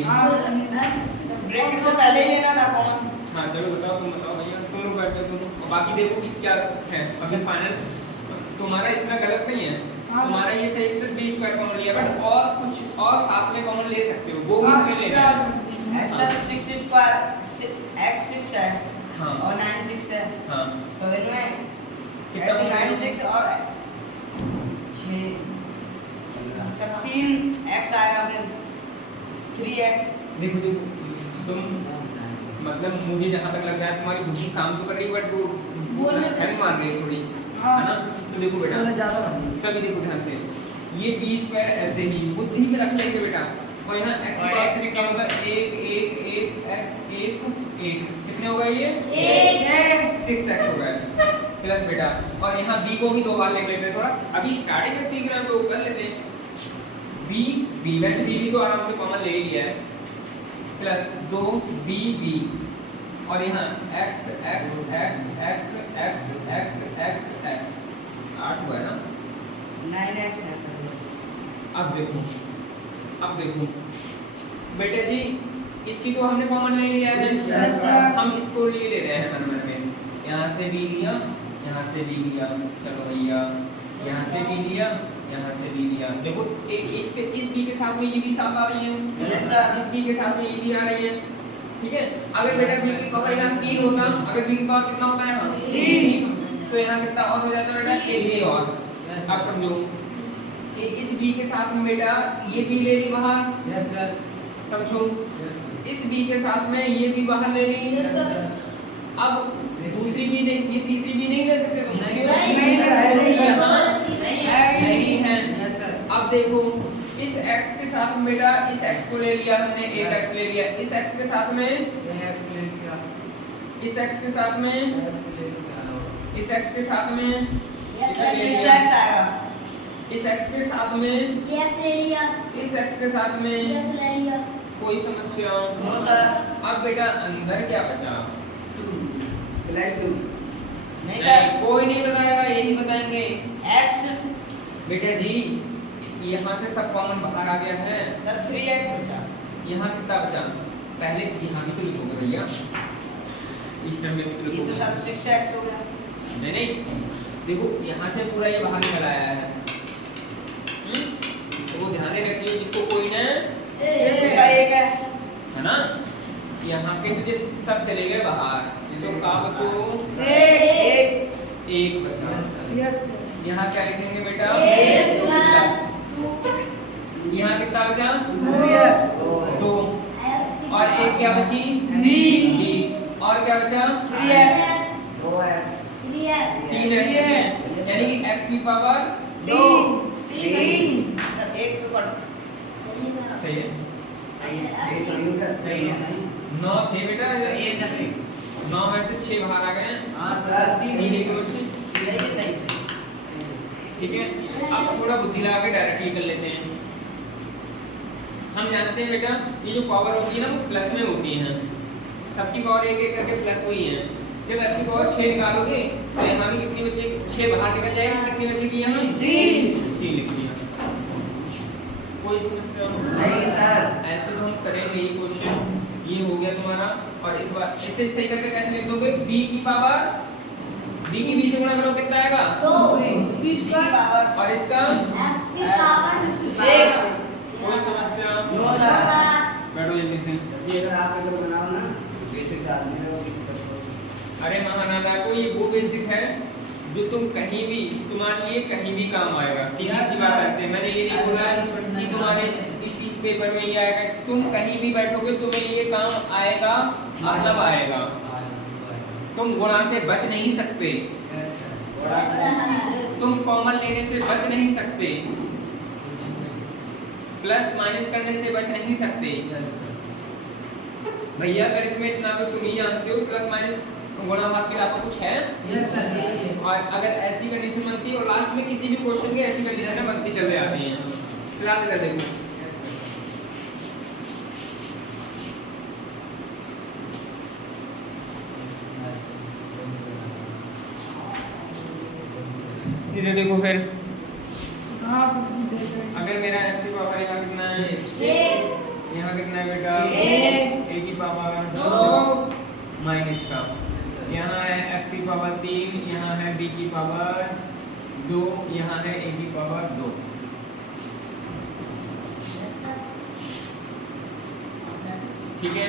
ब्रैकेट से पहले ही लेना था कौन? हाँ चलो बताओ, तुम बताओ भैया, तुम लोग बैठो तुम, और बाकी देखो कि क्या है। अभी फाइनल तुम्हारा इतना गलत नहीं है, तुम्हारा ये सही सिर्फ 20 स्क्वायर कॉमन लिया, बट और कुछ और साथ में कॉमन ले सकते हो, वो भी ले लेना है। सर 6 स्क्वायर x 6 है हाँ और 9 6 है, हाँ, तो इनमें कितना ऐसे कॉमन 9 6 और 6 सर 3x आएगा, फिर 3x। देखो तुम मतलब मुझे जहाँ तक लग रहा है तुम्हारी बुद्धि काम तो कर रही है, बट वो हैंग मार रही है थोड़ी, है ना। तो देखो बेटा, सभी देखो ध्यान से, ये 20 स्क्वायर ऐसे ही बुद्धि में रख लेंगे बेटा, और यहाँ x बार 6 का मतलब 1 कितने होगा ये? 6x होगा प्लस बेटा, और यहाँ b को भी 2 बार लिख लेते हैं। थोड़ा अभी स्टार्टिंग में सीख रहे हैं तो कर लेते हैं। b वैसे b भी तो आराम से कॉमन ले ही लिया है, प्लस 2b और यहाँ x 8 हुआ है ना। 9x है। अब देखो बेटे जी, इसकी तो हमने कॉमन ले लिया है। Yes, sir. हम इसको ले रहे हैं मन में, यहाँ से भी लिया, यहाँ से भी लिया, चलो भैया यहाँ से भी लिया, यहाँ से भी लिया। देखो इस b के साथ में ये भी साथ आ रही है, Yes, sir. इस b के साथ में ये भी आ रही है, ठीक है। अगर बेटा b की पावर यहाँ 3 होता, अगर b की पावर कितना होता है यहाँ 3, तो यहाँ कितना और हो जाता बेटा, एक भी और। अब समझो कि इस b के साथ में बेटा ये b ले ली बाहर, यस सर। समझो इस b के साथ में ये भी बाहर ले ली। अब दूसरी भी नहीं, ये तीसरी भी नहीं ले सकते तुम, नहीं, नहीं है। Yes sir. अब देखो इस x के साथ में बेटा इस x को ले लिया हमने, एक x ले लिया, इस x के साथ में इस x के साथ में इस x के साथ में सर 6x आएगा। इस x के साथ में ये एक्स ले लिया, इस x के साथ ये में एक्स ले लिया, कोई समस्या? No sir. अब बेटा अंदर क्या बचा? प्लस 2 नहीं नहीं, सर। कोई नहीं बताएगा, यही बताएंगे। x बेटा जी यहाँ से सब कॉमन बाहर आ गया है। सर 3x बचा। यहाँ कितना बचा? पहले यहाँ भी तो लिखोगे भैया, इस टर्म में भी तो ये तो लिखोगे। सर 6x हो गया। नहीं, देखो यहाँ से पूरा ये बाहर निकल आया है। तो वो ध्यान में रखिए, जिसको कोई ना इसका 1 है ना, यहाँ के तुझे सब चले गए बाहर, तो का बचो? एक बचा। यहाँ क्या लिखेंगे बेटा? एक प्लस 2 यहाँ कितना बचा? 2। एक्स की और एक क्या बची? B। और क्या बचा? 3x 2x 3x 3x बचे, यानी कि x की पावर 2 3 सर 1 तो कट सही है। ये तो यूं करते हैं। 9 थे बेटा, 9 में से 6 बाहर आ गए। हाँ सर, 3 ही के बचे। सही सही। ठीक है, अब थोड़ा बुद्धि लगा के डायरेक्टली कर लेते हैं। हम जानते हैं बेटा ये जो पावर होती है ना वो प्लस में होती है, सबकी पावर एक एक करके प्लस हुई है। जब x की पावर 6 निकालोगे तो यहाँ भी कितनी बचेगी? 6 बाहर निकल जाएगा, कितनी बचेगी यहाँ? 3 लिख दिया। कोई समस्या नहीं सर। ऐसे तो हम करेंगे ये क्वेश्चन। ये हो गया तुम्हारा, और इस बार इसे सही करके कैसे लिख दोगे? b की पावर b की b से गुणा करो कितना आएगा? 2 b की पावर और इसका एक्स की पावर 6। कोई समस्या? No sir. बैठो जल्दी से। जल्दी अगर आप लोग बनाओ ना बेसिक डालने लो। अरे महानादा को ये वो बेसिक है जो तुम कहीं भी, तुम्हारे लिए कहीं भी काम आएगा। सीधी सी बात है, ऐसे मैंने ये नहीं बोला है कि तुम्हारे इसी पेपर में ये आएगा। तुम कहीं भी बैठोगे तुम्हें ये काम आएगा, मतलब आएगा। तुम गुणा से बच नहीं सकते, तुम कॉमन लेने से बच नहीं सकते, प्लस माइनस करने से बच नहीं सकते। भैया गणित में इतना तो तुम ही जानते हो, प्लस माइनस गुणा भाग के अलावा कुछ है? और अगर ऐसी कंडीशन बनती है, और लास्ट में किसी भी क्वेश्चन के ऐसी कंडीशन बनती चले आती हैं। फिलहाल कर देखो, इधर देखो फिर, अगर मेरा x की पावर यहाँ कितना है? 6 यहाँ कितना है बेटा? a की पावर 2 माइनस का, यहाँ है x की पावर 3, यहाँ है b की पावर 2, यहाँ है a की पावर 2। ठीक है,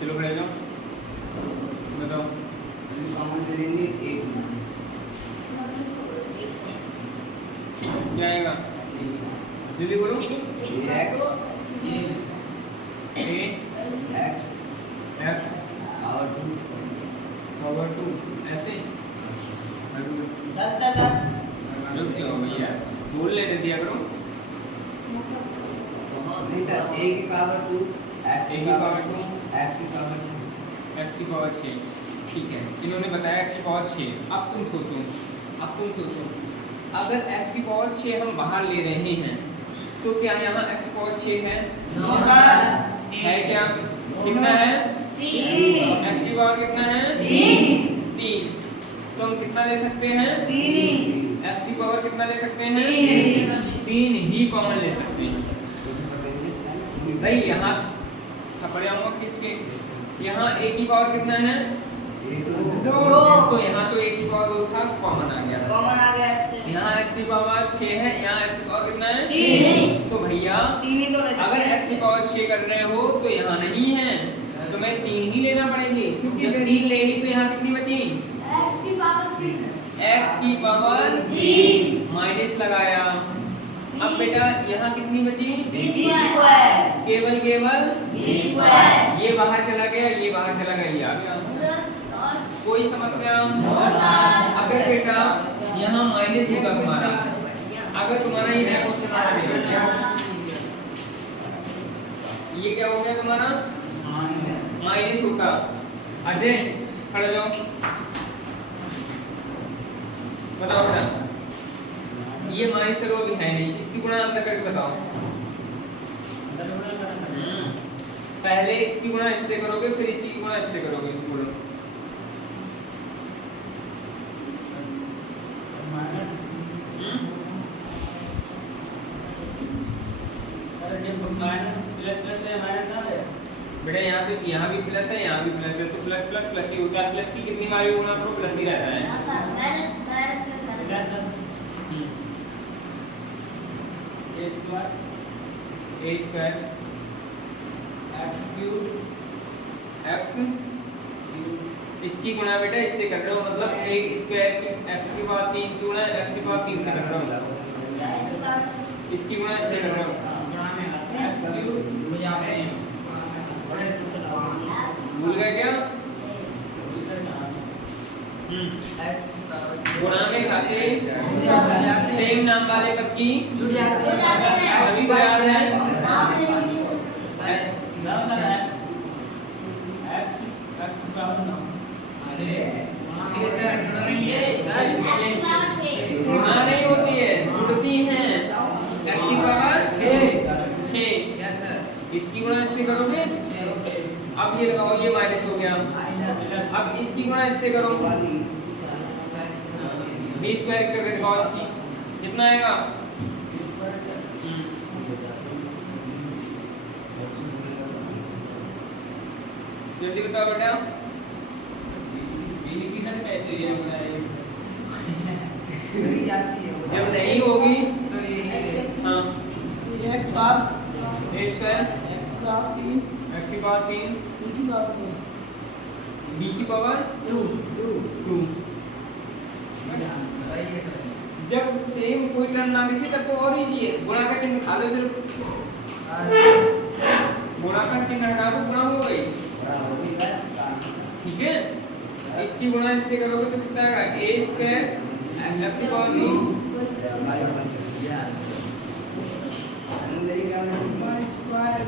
चलो खड़े जाओ, बताओ। कॉमन ले लेंगे 1 क्या आएगा? जल्दी बोलो। x a x x power 2 power 2 ऐसे चलता सर। रुक जाओ भैया, बोल लेने दिया करो। नहीं सर, a की पावर 2 a की पावर 2 x की पावर 6। x की पावर 6। ठीक है, इन्होंने बताया x की पावर 6। अब तुम सोचो, अगर x की पावर 6 हम बाहर ले रहे हैं तो क्या यहाँ x की पावर 6 है? No sir. है क्या? कितना है? 3 x की पावर कितना है? 3। तो हम कितना ले सकते हैं? 3 x की पावर कितना ले सकते हैं? 3 ही कॉमन ले सकते हैं। भाई यहाँ छपड़ जाऊंगा खींच के, यहाँ a की पावर कितना है? 2 तो यहाँ तो a की पावर 2 था, कॉमन आ गया। कॉमन आ गया x से। यहाँ x की पावर 6 है, यहाँ x की पावर कितना है? 3। तो भैया 3 ही तो ले सकते अगर हैं। x की पावर 6 कर रहे हो तो यहाँ नहीं है, तो मैं 3 ही लेना पड़ेगी। जब 3 ले ली तो यहाँ कितनी बची? एक्स की पावर 3 x की पावर 3 माइनस लगाया। अब बेटा यहाँ कितनी बची? b स्क्वायर केवल b स्क्वायर। ये बाहर चला गया, ये बाहर चला गया, ये आ गया। कोई समस्या? अगर बेटा यहाँ माइनस होगा तुम्हारा, अगर तुम्हारा ये क्वेश्चन आ रहा है, ये क्या हो गया तुम्हारा? माइनस होता। अजय खड़े जाओ, बताओ बेटा, ये माइनस चलो अभी है नहीं, इसकी गुणा अंदर करके बताओ। पहले इसकी गुणा इससे करोगे, फिर इसकी गुणा इससे करोगे, बोलो। बेटा यहाँ भी प्लस है, यहाँ भी प्लस है, तो प्लस प्लस प्लस ही होता है। प्लस की कितनी बार गुणा करो प्लस ही रहता है। ए स्क्वायर एक्स इसकी गुणा बेटा इससे कर रहे हो, मतलब ए स्क्वायर की एक्स की पावर 3 की गुणा एक्स की पावर 3 से कर रहे हो, इसकी गुणा इससे कर रहे हो। भूल गए क्या? गुणा में खाते सेम नाम वाले पद की सभी को याद है। गुणा नहीं होती है, जुड़ती हैं। एक्स की पावर 6, इसकी गुणा इससे करोगे, अब ये लगाओ, ये माइनस हो गया। अब इसकी गुणा इससे करो, बी स्क्वायर करके दिखाओ, इसकी कितना आएगा? जल्दी बताओ बेटा। जब नहीं होगी तो ये हाँ एक बार ए स्क्वायर एक्स की पावर 3 एक्स की पावर 3 बी की पावर 2 बी की पावर 2 जब सेम कोई टर्म ना दिखे तब तो और इजी है। गुणा का चिन्ह खा लो, सिर्फ गुणा का चिन्ह हटा दो, गुणा हो गई। ठीक है, इसकी गुणा इससे करोगे तो कितना आएगा? ए स्क्वायर एक्स की पावर 3।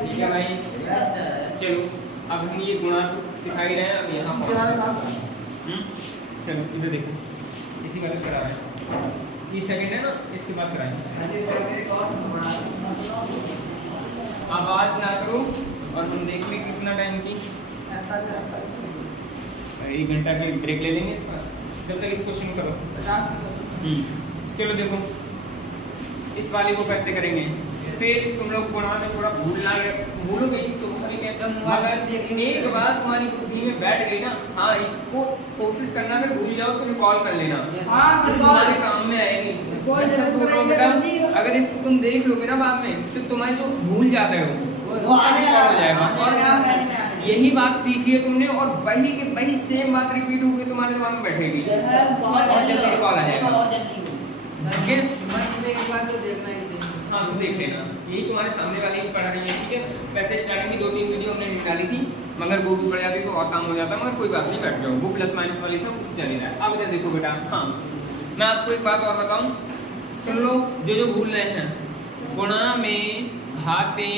ठीक है भाई, चलो अब हम ये गुणा तो सिखा ही रहे हैं, अब यहाँ चलो इधर देखो, इसी का करा रहे हैं, ये सेकंड है ना, इसके बाद कराएंगे। आवाज ना करो और हम देख लें कितना टाइम की, 1 घंटा की ब्रेक ले लेंगे इसका, जब तक इस क्वेश्चन करो। 50 चलो देखो इस वाले को कैसे करेंगे। फिर तुम लोग गुणा में थोड़ा भूलोगे तुम्हारी मगर एक बात तुम्हारी बुद्धि में बैठ गई ना, हाँ इसको कोशिश करना, अगर भूल जाओ तो रिकॉल कर लेना, फिर तुम्हारे काम में आएगी। बेटा अगर इसको तुम देख लोगे ना बाद में, तो तुम्हारे जो भूल जाते हो वो रिकॉल हो जाएगा। और यही बात सीखी है तुमने, और वही के वही सेम बात रिपीट होगी तुम्हारे दिमाग में बैठेगी, और जल्दी रिकॉल आ जाएगा। ठीक है, एक बार तो देखना ही चाहिए। हाँ तो देख लेना, यही तुम्हारे सामने वाली ही पढ़ा रही है। ठीक है, वैसे स्टार्टिंग की 2-3 वीडियो हमने निकाली थी, मगर वो भी पड़ जाती तो और काम हो जाता, मगर कोई बात नहीं, बैठ जाओ। वो प्लस माइनस वाली था वो चल ही रहा है। अब इधर देखो बेटा, हाँ मैं आपको एक बात और बताऊं, सुन लो, जो भूल रहे हैं, गुणा में घातें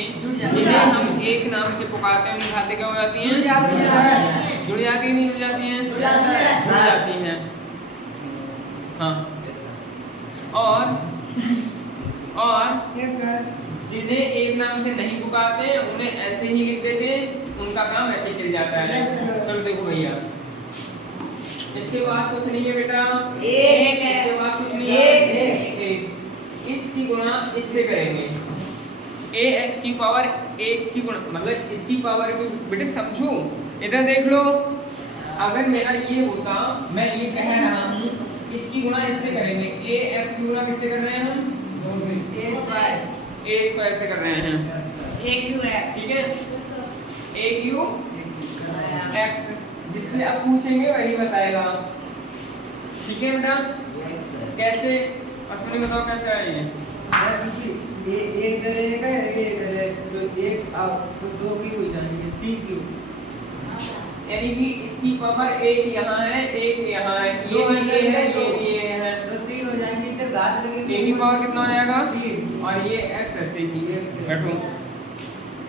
जिन्हें हम एक नाम से पुकारते हैं, उनकी घातें क्या हो जाती हैं? जुड़ जाती है, नहीं जुड़ जाती हैं? जुड़ जाती हैं। हाँ, और जिन्हें एक नाम से नहीं पुकारते हैं उन्हें ऐसे ही लिख देते हैं, उनका काम ऐसे ही चल जाता है। चलो देखो भैया, इसके बाद कुछ नहीं है बेटा, इसके बाद कुछ नहीं है, इसकी गुणा इससे करेंगे, ए एक्स की पावर 1 की गुणा, मतलब इसकी पावर बेटे समझो, इधर देख लो, अगर मेरा ये होता, मैं ये कह रहा हूँ, इसकी गुणा इससे करेंगे, ए एक्स की गुणा किससे कर रहे हैं हम? ए स्क्वायर से कर रहे हैं। ठीक है, ए क्यू एक्स, जिससे आप पूछेंगे वही बताएगा। ठीक है बेटा, कैसे अश्विनी बताओ कैसे आए ये? एक डरेगा, ये डरे तो एक तो 2 की हो जाएंगे, 3 की, यानी कि इसकी पावर 1 यहाँ है, 1 यहाँ है, ये भी ये है, ये भी ये है, तो 3 हो जाएंगे। इधर घात लगेगी, ए की पावर कितना हो जाएगा? 3, और ये एक्स ऐसे ही बैठो।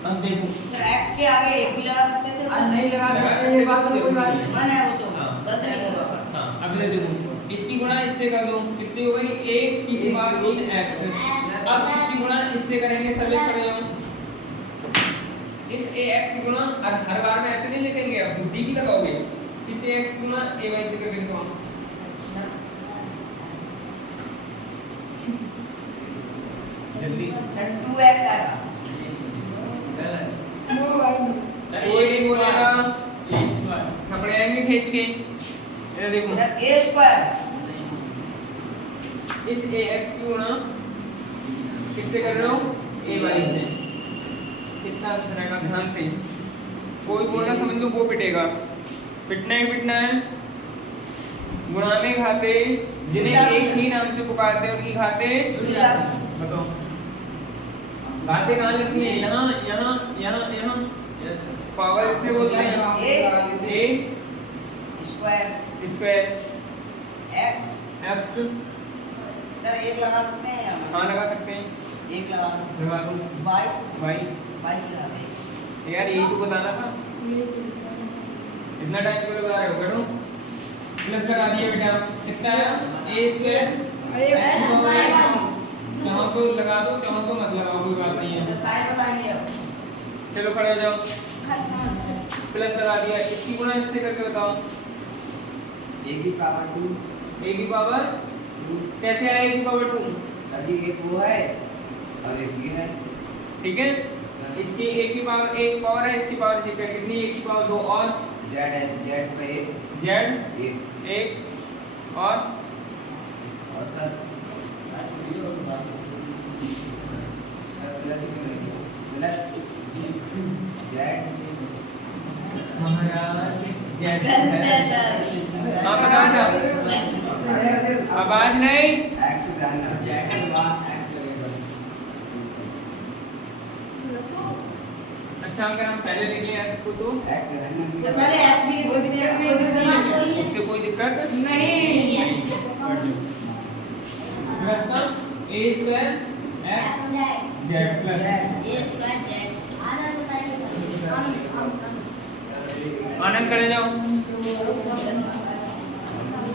अब देखो सर एक्स के आगे एक भी लगा सकते थे। आज नहीं लगा सकते, ये बात तो कोई बात नहीं। मन है वो तो हाँ। गलत नहीं होगा। हाँ, अब ये देखो इसकी गुणा इससे कर दो, कितनी हो गई 1 की पावर 3 x। अब इसकी गुणा इससे करेंगे, सर्विस कर जाओ इस ax की गुणा, और हर बार में ऐसे नहीं लिखेंगे, अब बुद्धि की लगाओगे, इस ax की गुणा ay से करके दिखाओ। जल्दी सर 2x आएगा। कोई नहीं बोलेगा, थपड़े आएंगे खींच के। ये देखो सर a स्क्वायर इस ax की गुणा किससे कर रहे हो ay से, कितना रहेगा ध्यान से, कोई बोलना समझ लो वो पिटेगा, पिटना ही पिटना है। गुणा में घाते जिन्हें एक ही नाम से पुकारते हैं उनकी घाते बताओ, घाते कहाँ लगती है, यहाँ यहाँ यहाँ यहाँ पावर से बोलते हैं a square square x। x। Sir एक लगा सकते हैं यहाँ हाँ लगा सकते हैं, एक लगा लगा दो y भाई। y की लगा दे। यार यही तो बताना था, इतना टाइम क्यों लगा रहे हो, बैठो। प्लस लगा दिया बेटा, कितना है a स्क्वायर, चाहो तो लगा दो चाहो तो मत लगाओ, कोई बात नहीं सर है। साइन बताएंगे अब। चलो खड़े हो जाओ, प्लस लगा दिया, इसकी गुणा इससे करके बताओ, a की पावर 2 a की पावर कैसे आए, a की पावर 2, अधिक एक वो है और एक ये है। ठीक है। इसकी a की पावर 1 पावर है, इसकी पावर ठीक है, कितनी a की पावर 2 और z है, z पे z एक 1 और सर प्लस प्लस z महाराज z गलत है है। सर। हाँ बताओ क्या, आवाज नहीं, x को ध्यान रखना, z के बाद x लगेगा। अच्छा अगर हम पहले लिख लें x को तो x ध्यान रखना। सर पहले x भी लिख सकते हैं, कोई दिक्कत नहीं है। उससे कोई दिक्कत नहीं प्लस का a square x z plus आनंद करे जाओ,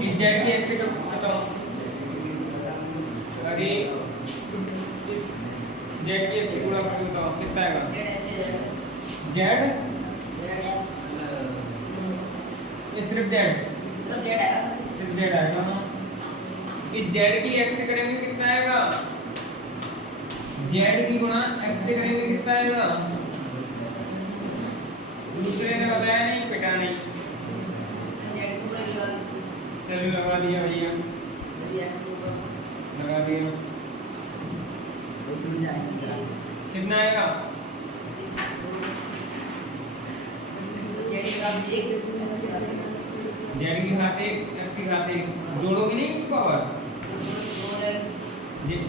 इस z की x से बताओ, अरे इस z की x से गुणा करके बताओ कितना आएगा, z ये सिर्फ z आएगा। इस z की x से करेंगे कितना आएगा, z की गुणा x से करेंगे कितना आएगा, दूसरे ने बताया नहीं, पिटा नहीं, चलो लगा दिया भैया, लगा दिया, कितना आएगा, z की घात 1 x की घात 1, जोड़ोगे नहीं की पावर,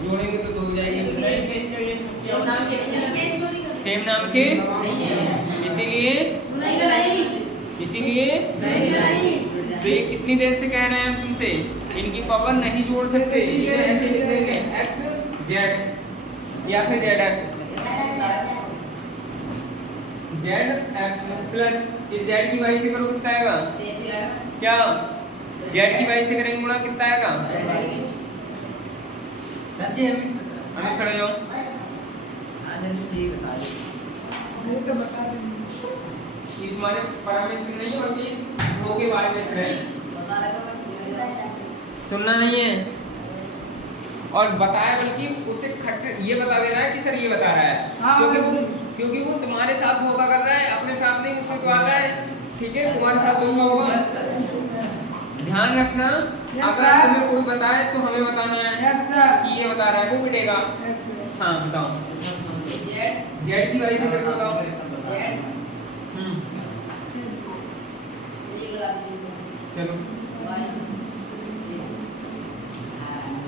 जोड़ेंगे तो 2 हो जाएगी, सेम नाम के, इसीलिए तो ये कितनी देर से कह रहे हैं हम तुमसे, इनकी पावर नहीं जोड़ सकते, इसलिए ऐसे लिख देंगे x z या फिर zx, zx प्लस इस z की y से करो कितना आएगा, क्या z की y से करेंगे गुणा कितना आएगा, हमें खड़े जाओ, ये तो बता देंगे। ये तुम्हारे पैरामीटर नहीं है, बल्कि रो के बारे में है, सुनना नहीं है, और बताया बल्कि उसे खट ये बता दे रहा है कि सर ये बता रहा है, हाँ, क्योंकि वो तुम्हारे साथ धोखा कर रहा है, अपने साथ नहीं उसे तो आ रहा है, ठीक है, तुम्हारे साथ धोखा होगा, ध्यान रखना। अगर तुम्हें कोई बताए तो it बताना है कि ये बता रहा है, वो पिटेगा। हाँ बताओ, जेड की वाई से करके बताओ। चलो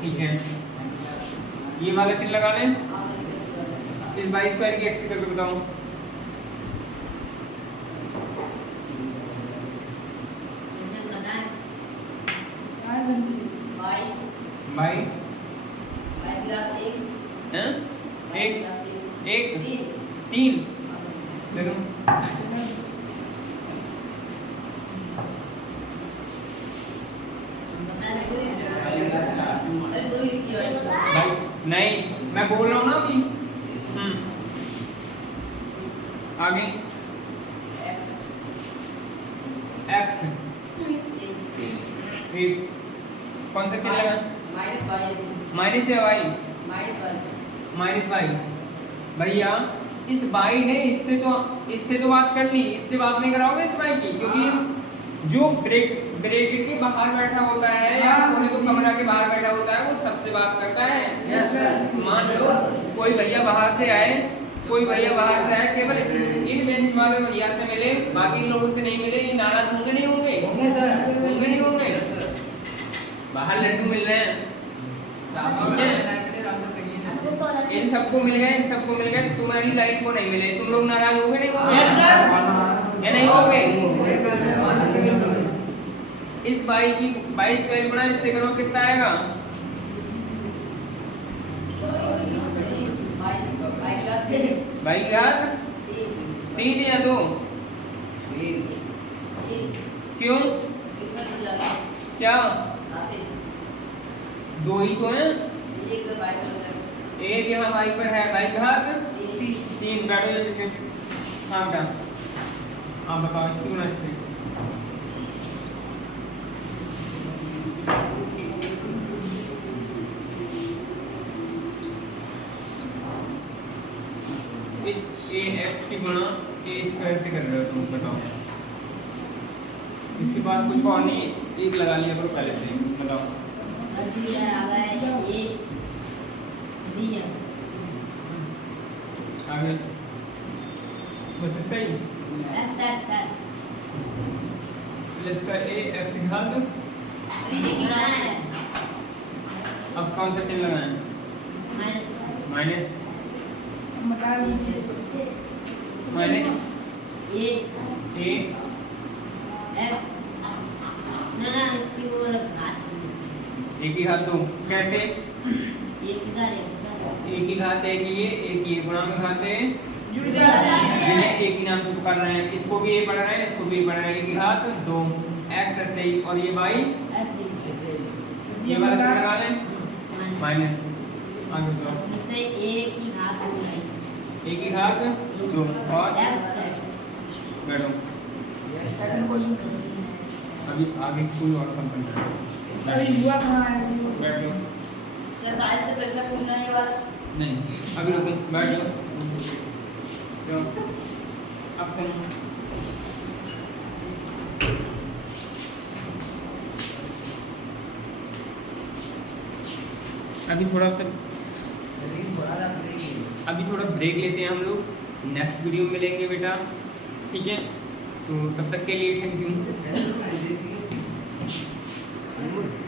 ठीक है, ये वाला चिन्ह लगा लें, इस वाई स्क्वायर की एक्स करके बताओ। बाई एक तीन चलो अरे दो ही किया है भाई नहीं, मैं बोल रहा हूँ ना अभी। आगे एक्स एक्स एक कौन सा चिन्ह लगा? माइनस वाई माइनस या Y? Minus Y minus Y. भैया इस बाई ने इससे तो बात कर ली, इससे बात नहीं कराओगे इस बाई की, क्योंकि जो ब्रैकेट के बाहर बैठा होता है या कोने को कमरा के बाहर बैठा होता है वो सबसे बात करता है। मान लो कोई भैया बाहर से आए, केवल इन बेंच वाले भैया से मिले, बाकी इन लोगों से नहीं मिले, ये नाराज होंगे नहीं होंगे? होंगे नहीं होंगे? बाहर लड्डू मिल रहे हैं, इन सबको मिल गए, तुम्हारी लाइट को नहीं मिले, तुम लोग नाराज होगे नहीं होगे? Yes sir. या नहीं होगे? इस बाई की 22 स्क्वायर गुणा इससे करो, कितना आएगा? बाई घात 3 या 2? क्यों? क्या 2 ही तो है? एक यहाँ बाई पर है, बाई घात 3। बैठो जल्दी से। हाँ बेटा, आप बताओ इसकी गुणा इससे। इस ax की गुणा a स्क्वायर से कर रहे हो तुम, बताओ। इसके पास कुछ और नहीं, एक लगा लिया करो पहले से, बताओ। आगे बस इतना ही। प्लस का a x घात, अब कौन सा चिन्ह लगाएं? माइनस माइनस a एक ही घात 2 कैसे? एक ही घात एक ही गुणा में घात है, जिन्हें एक ही नाम से पुकार रहे हैं, इसको भी ये पढ़ रहे हैं, इसको भी पढ़ रहे हैं। एक ही घात 2 x ऐसे ही, और ये बाई ये वाला चिन्ह लगा लें, माइनस। आगे बताओ। एक ही घात 2 और बैठो। अभी आगे कोई और सम करना है, बैठो। सर साइंस से फिर से पूछना है ये बात नहीं अभी रुको, बैठ जाओ। अब सुनो, अभी थोड़ा ब्रेक लेते हैं हम लोग, नेक्स्ट वीडियो में मिलेंगे बेटा, ठीक है? तो तब तक के लिए थैंक यू।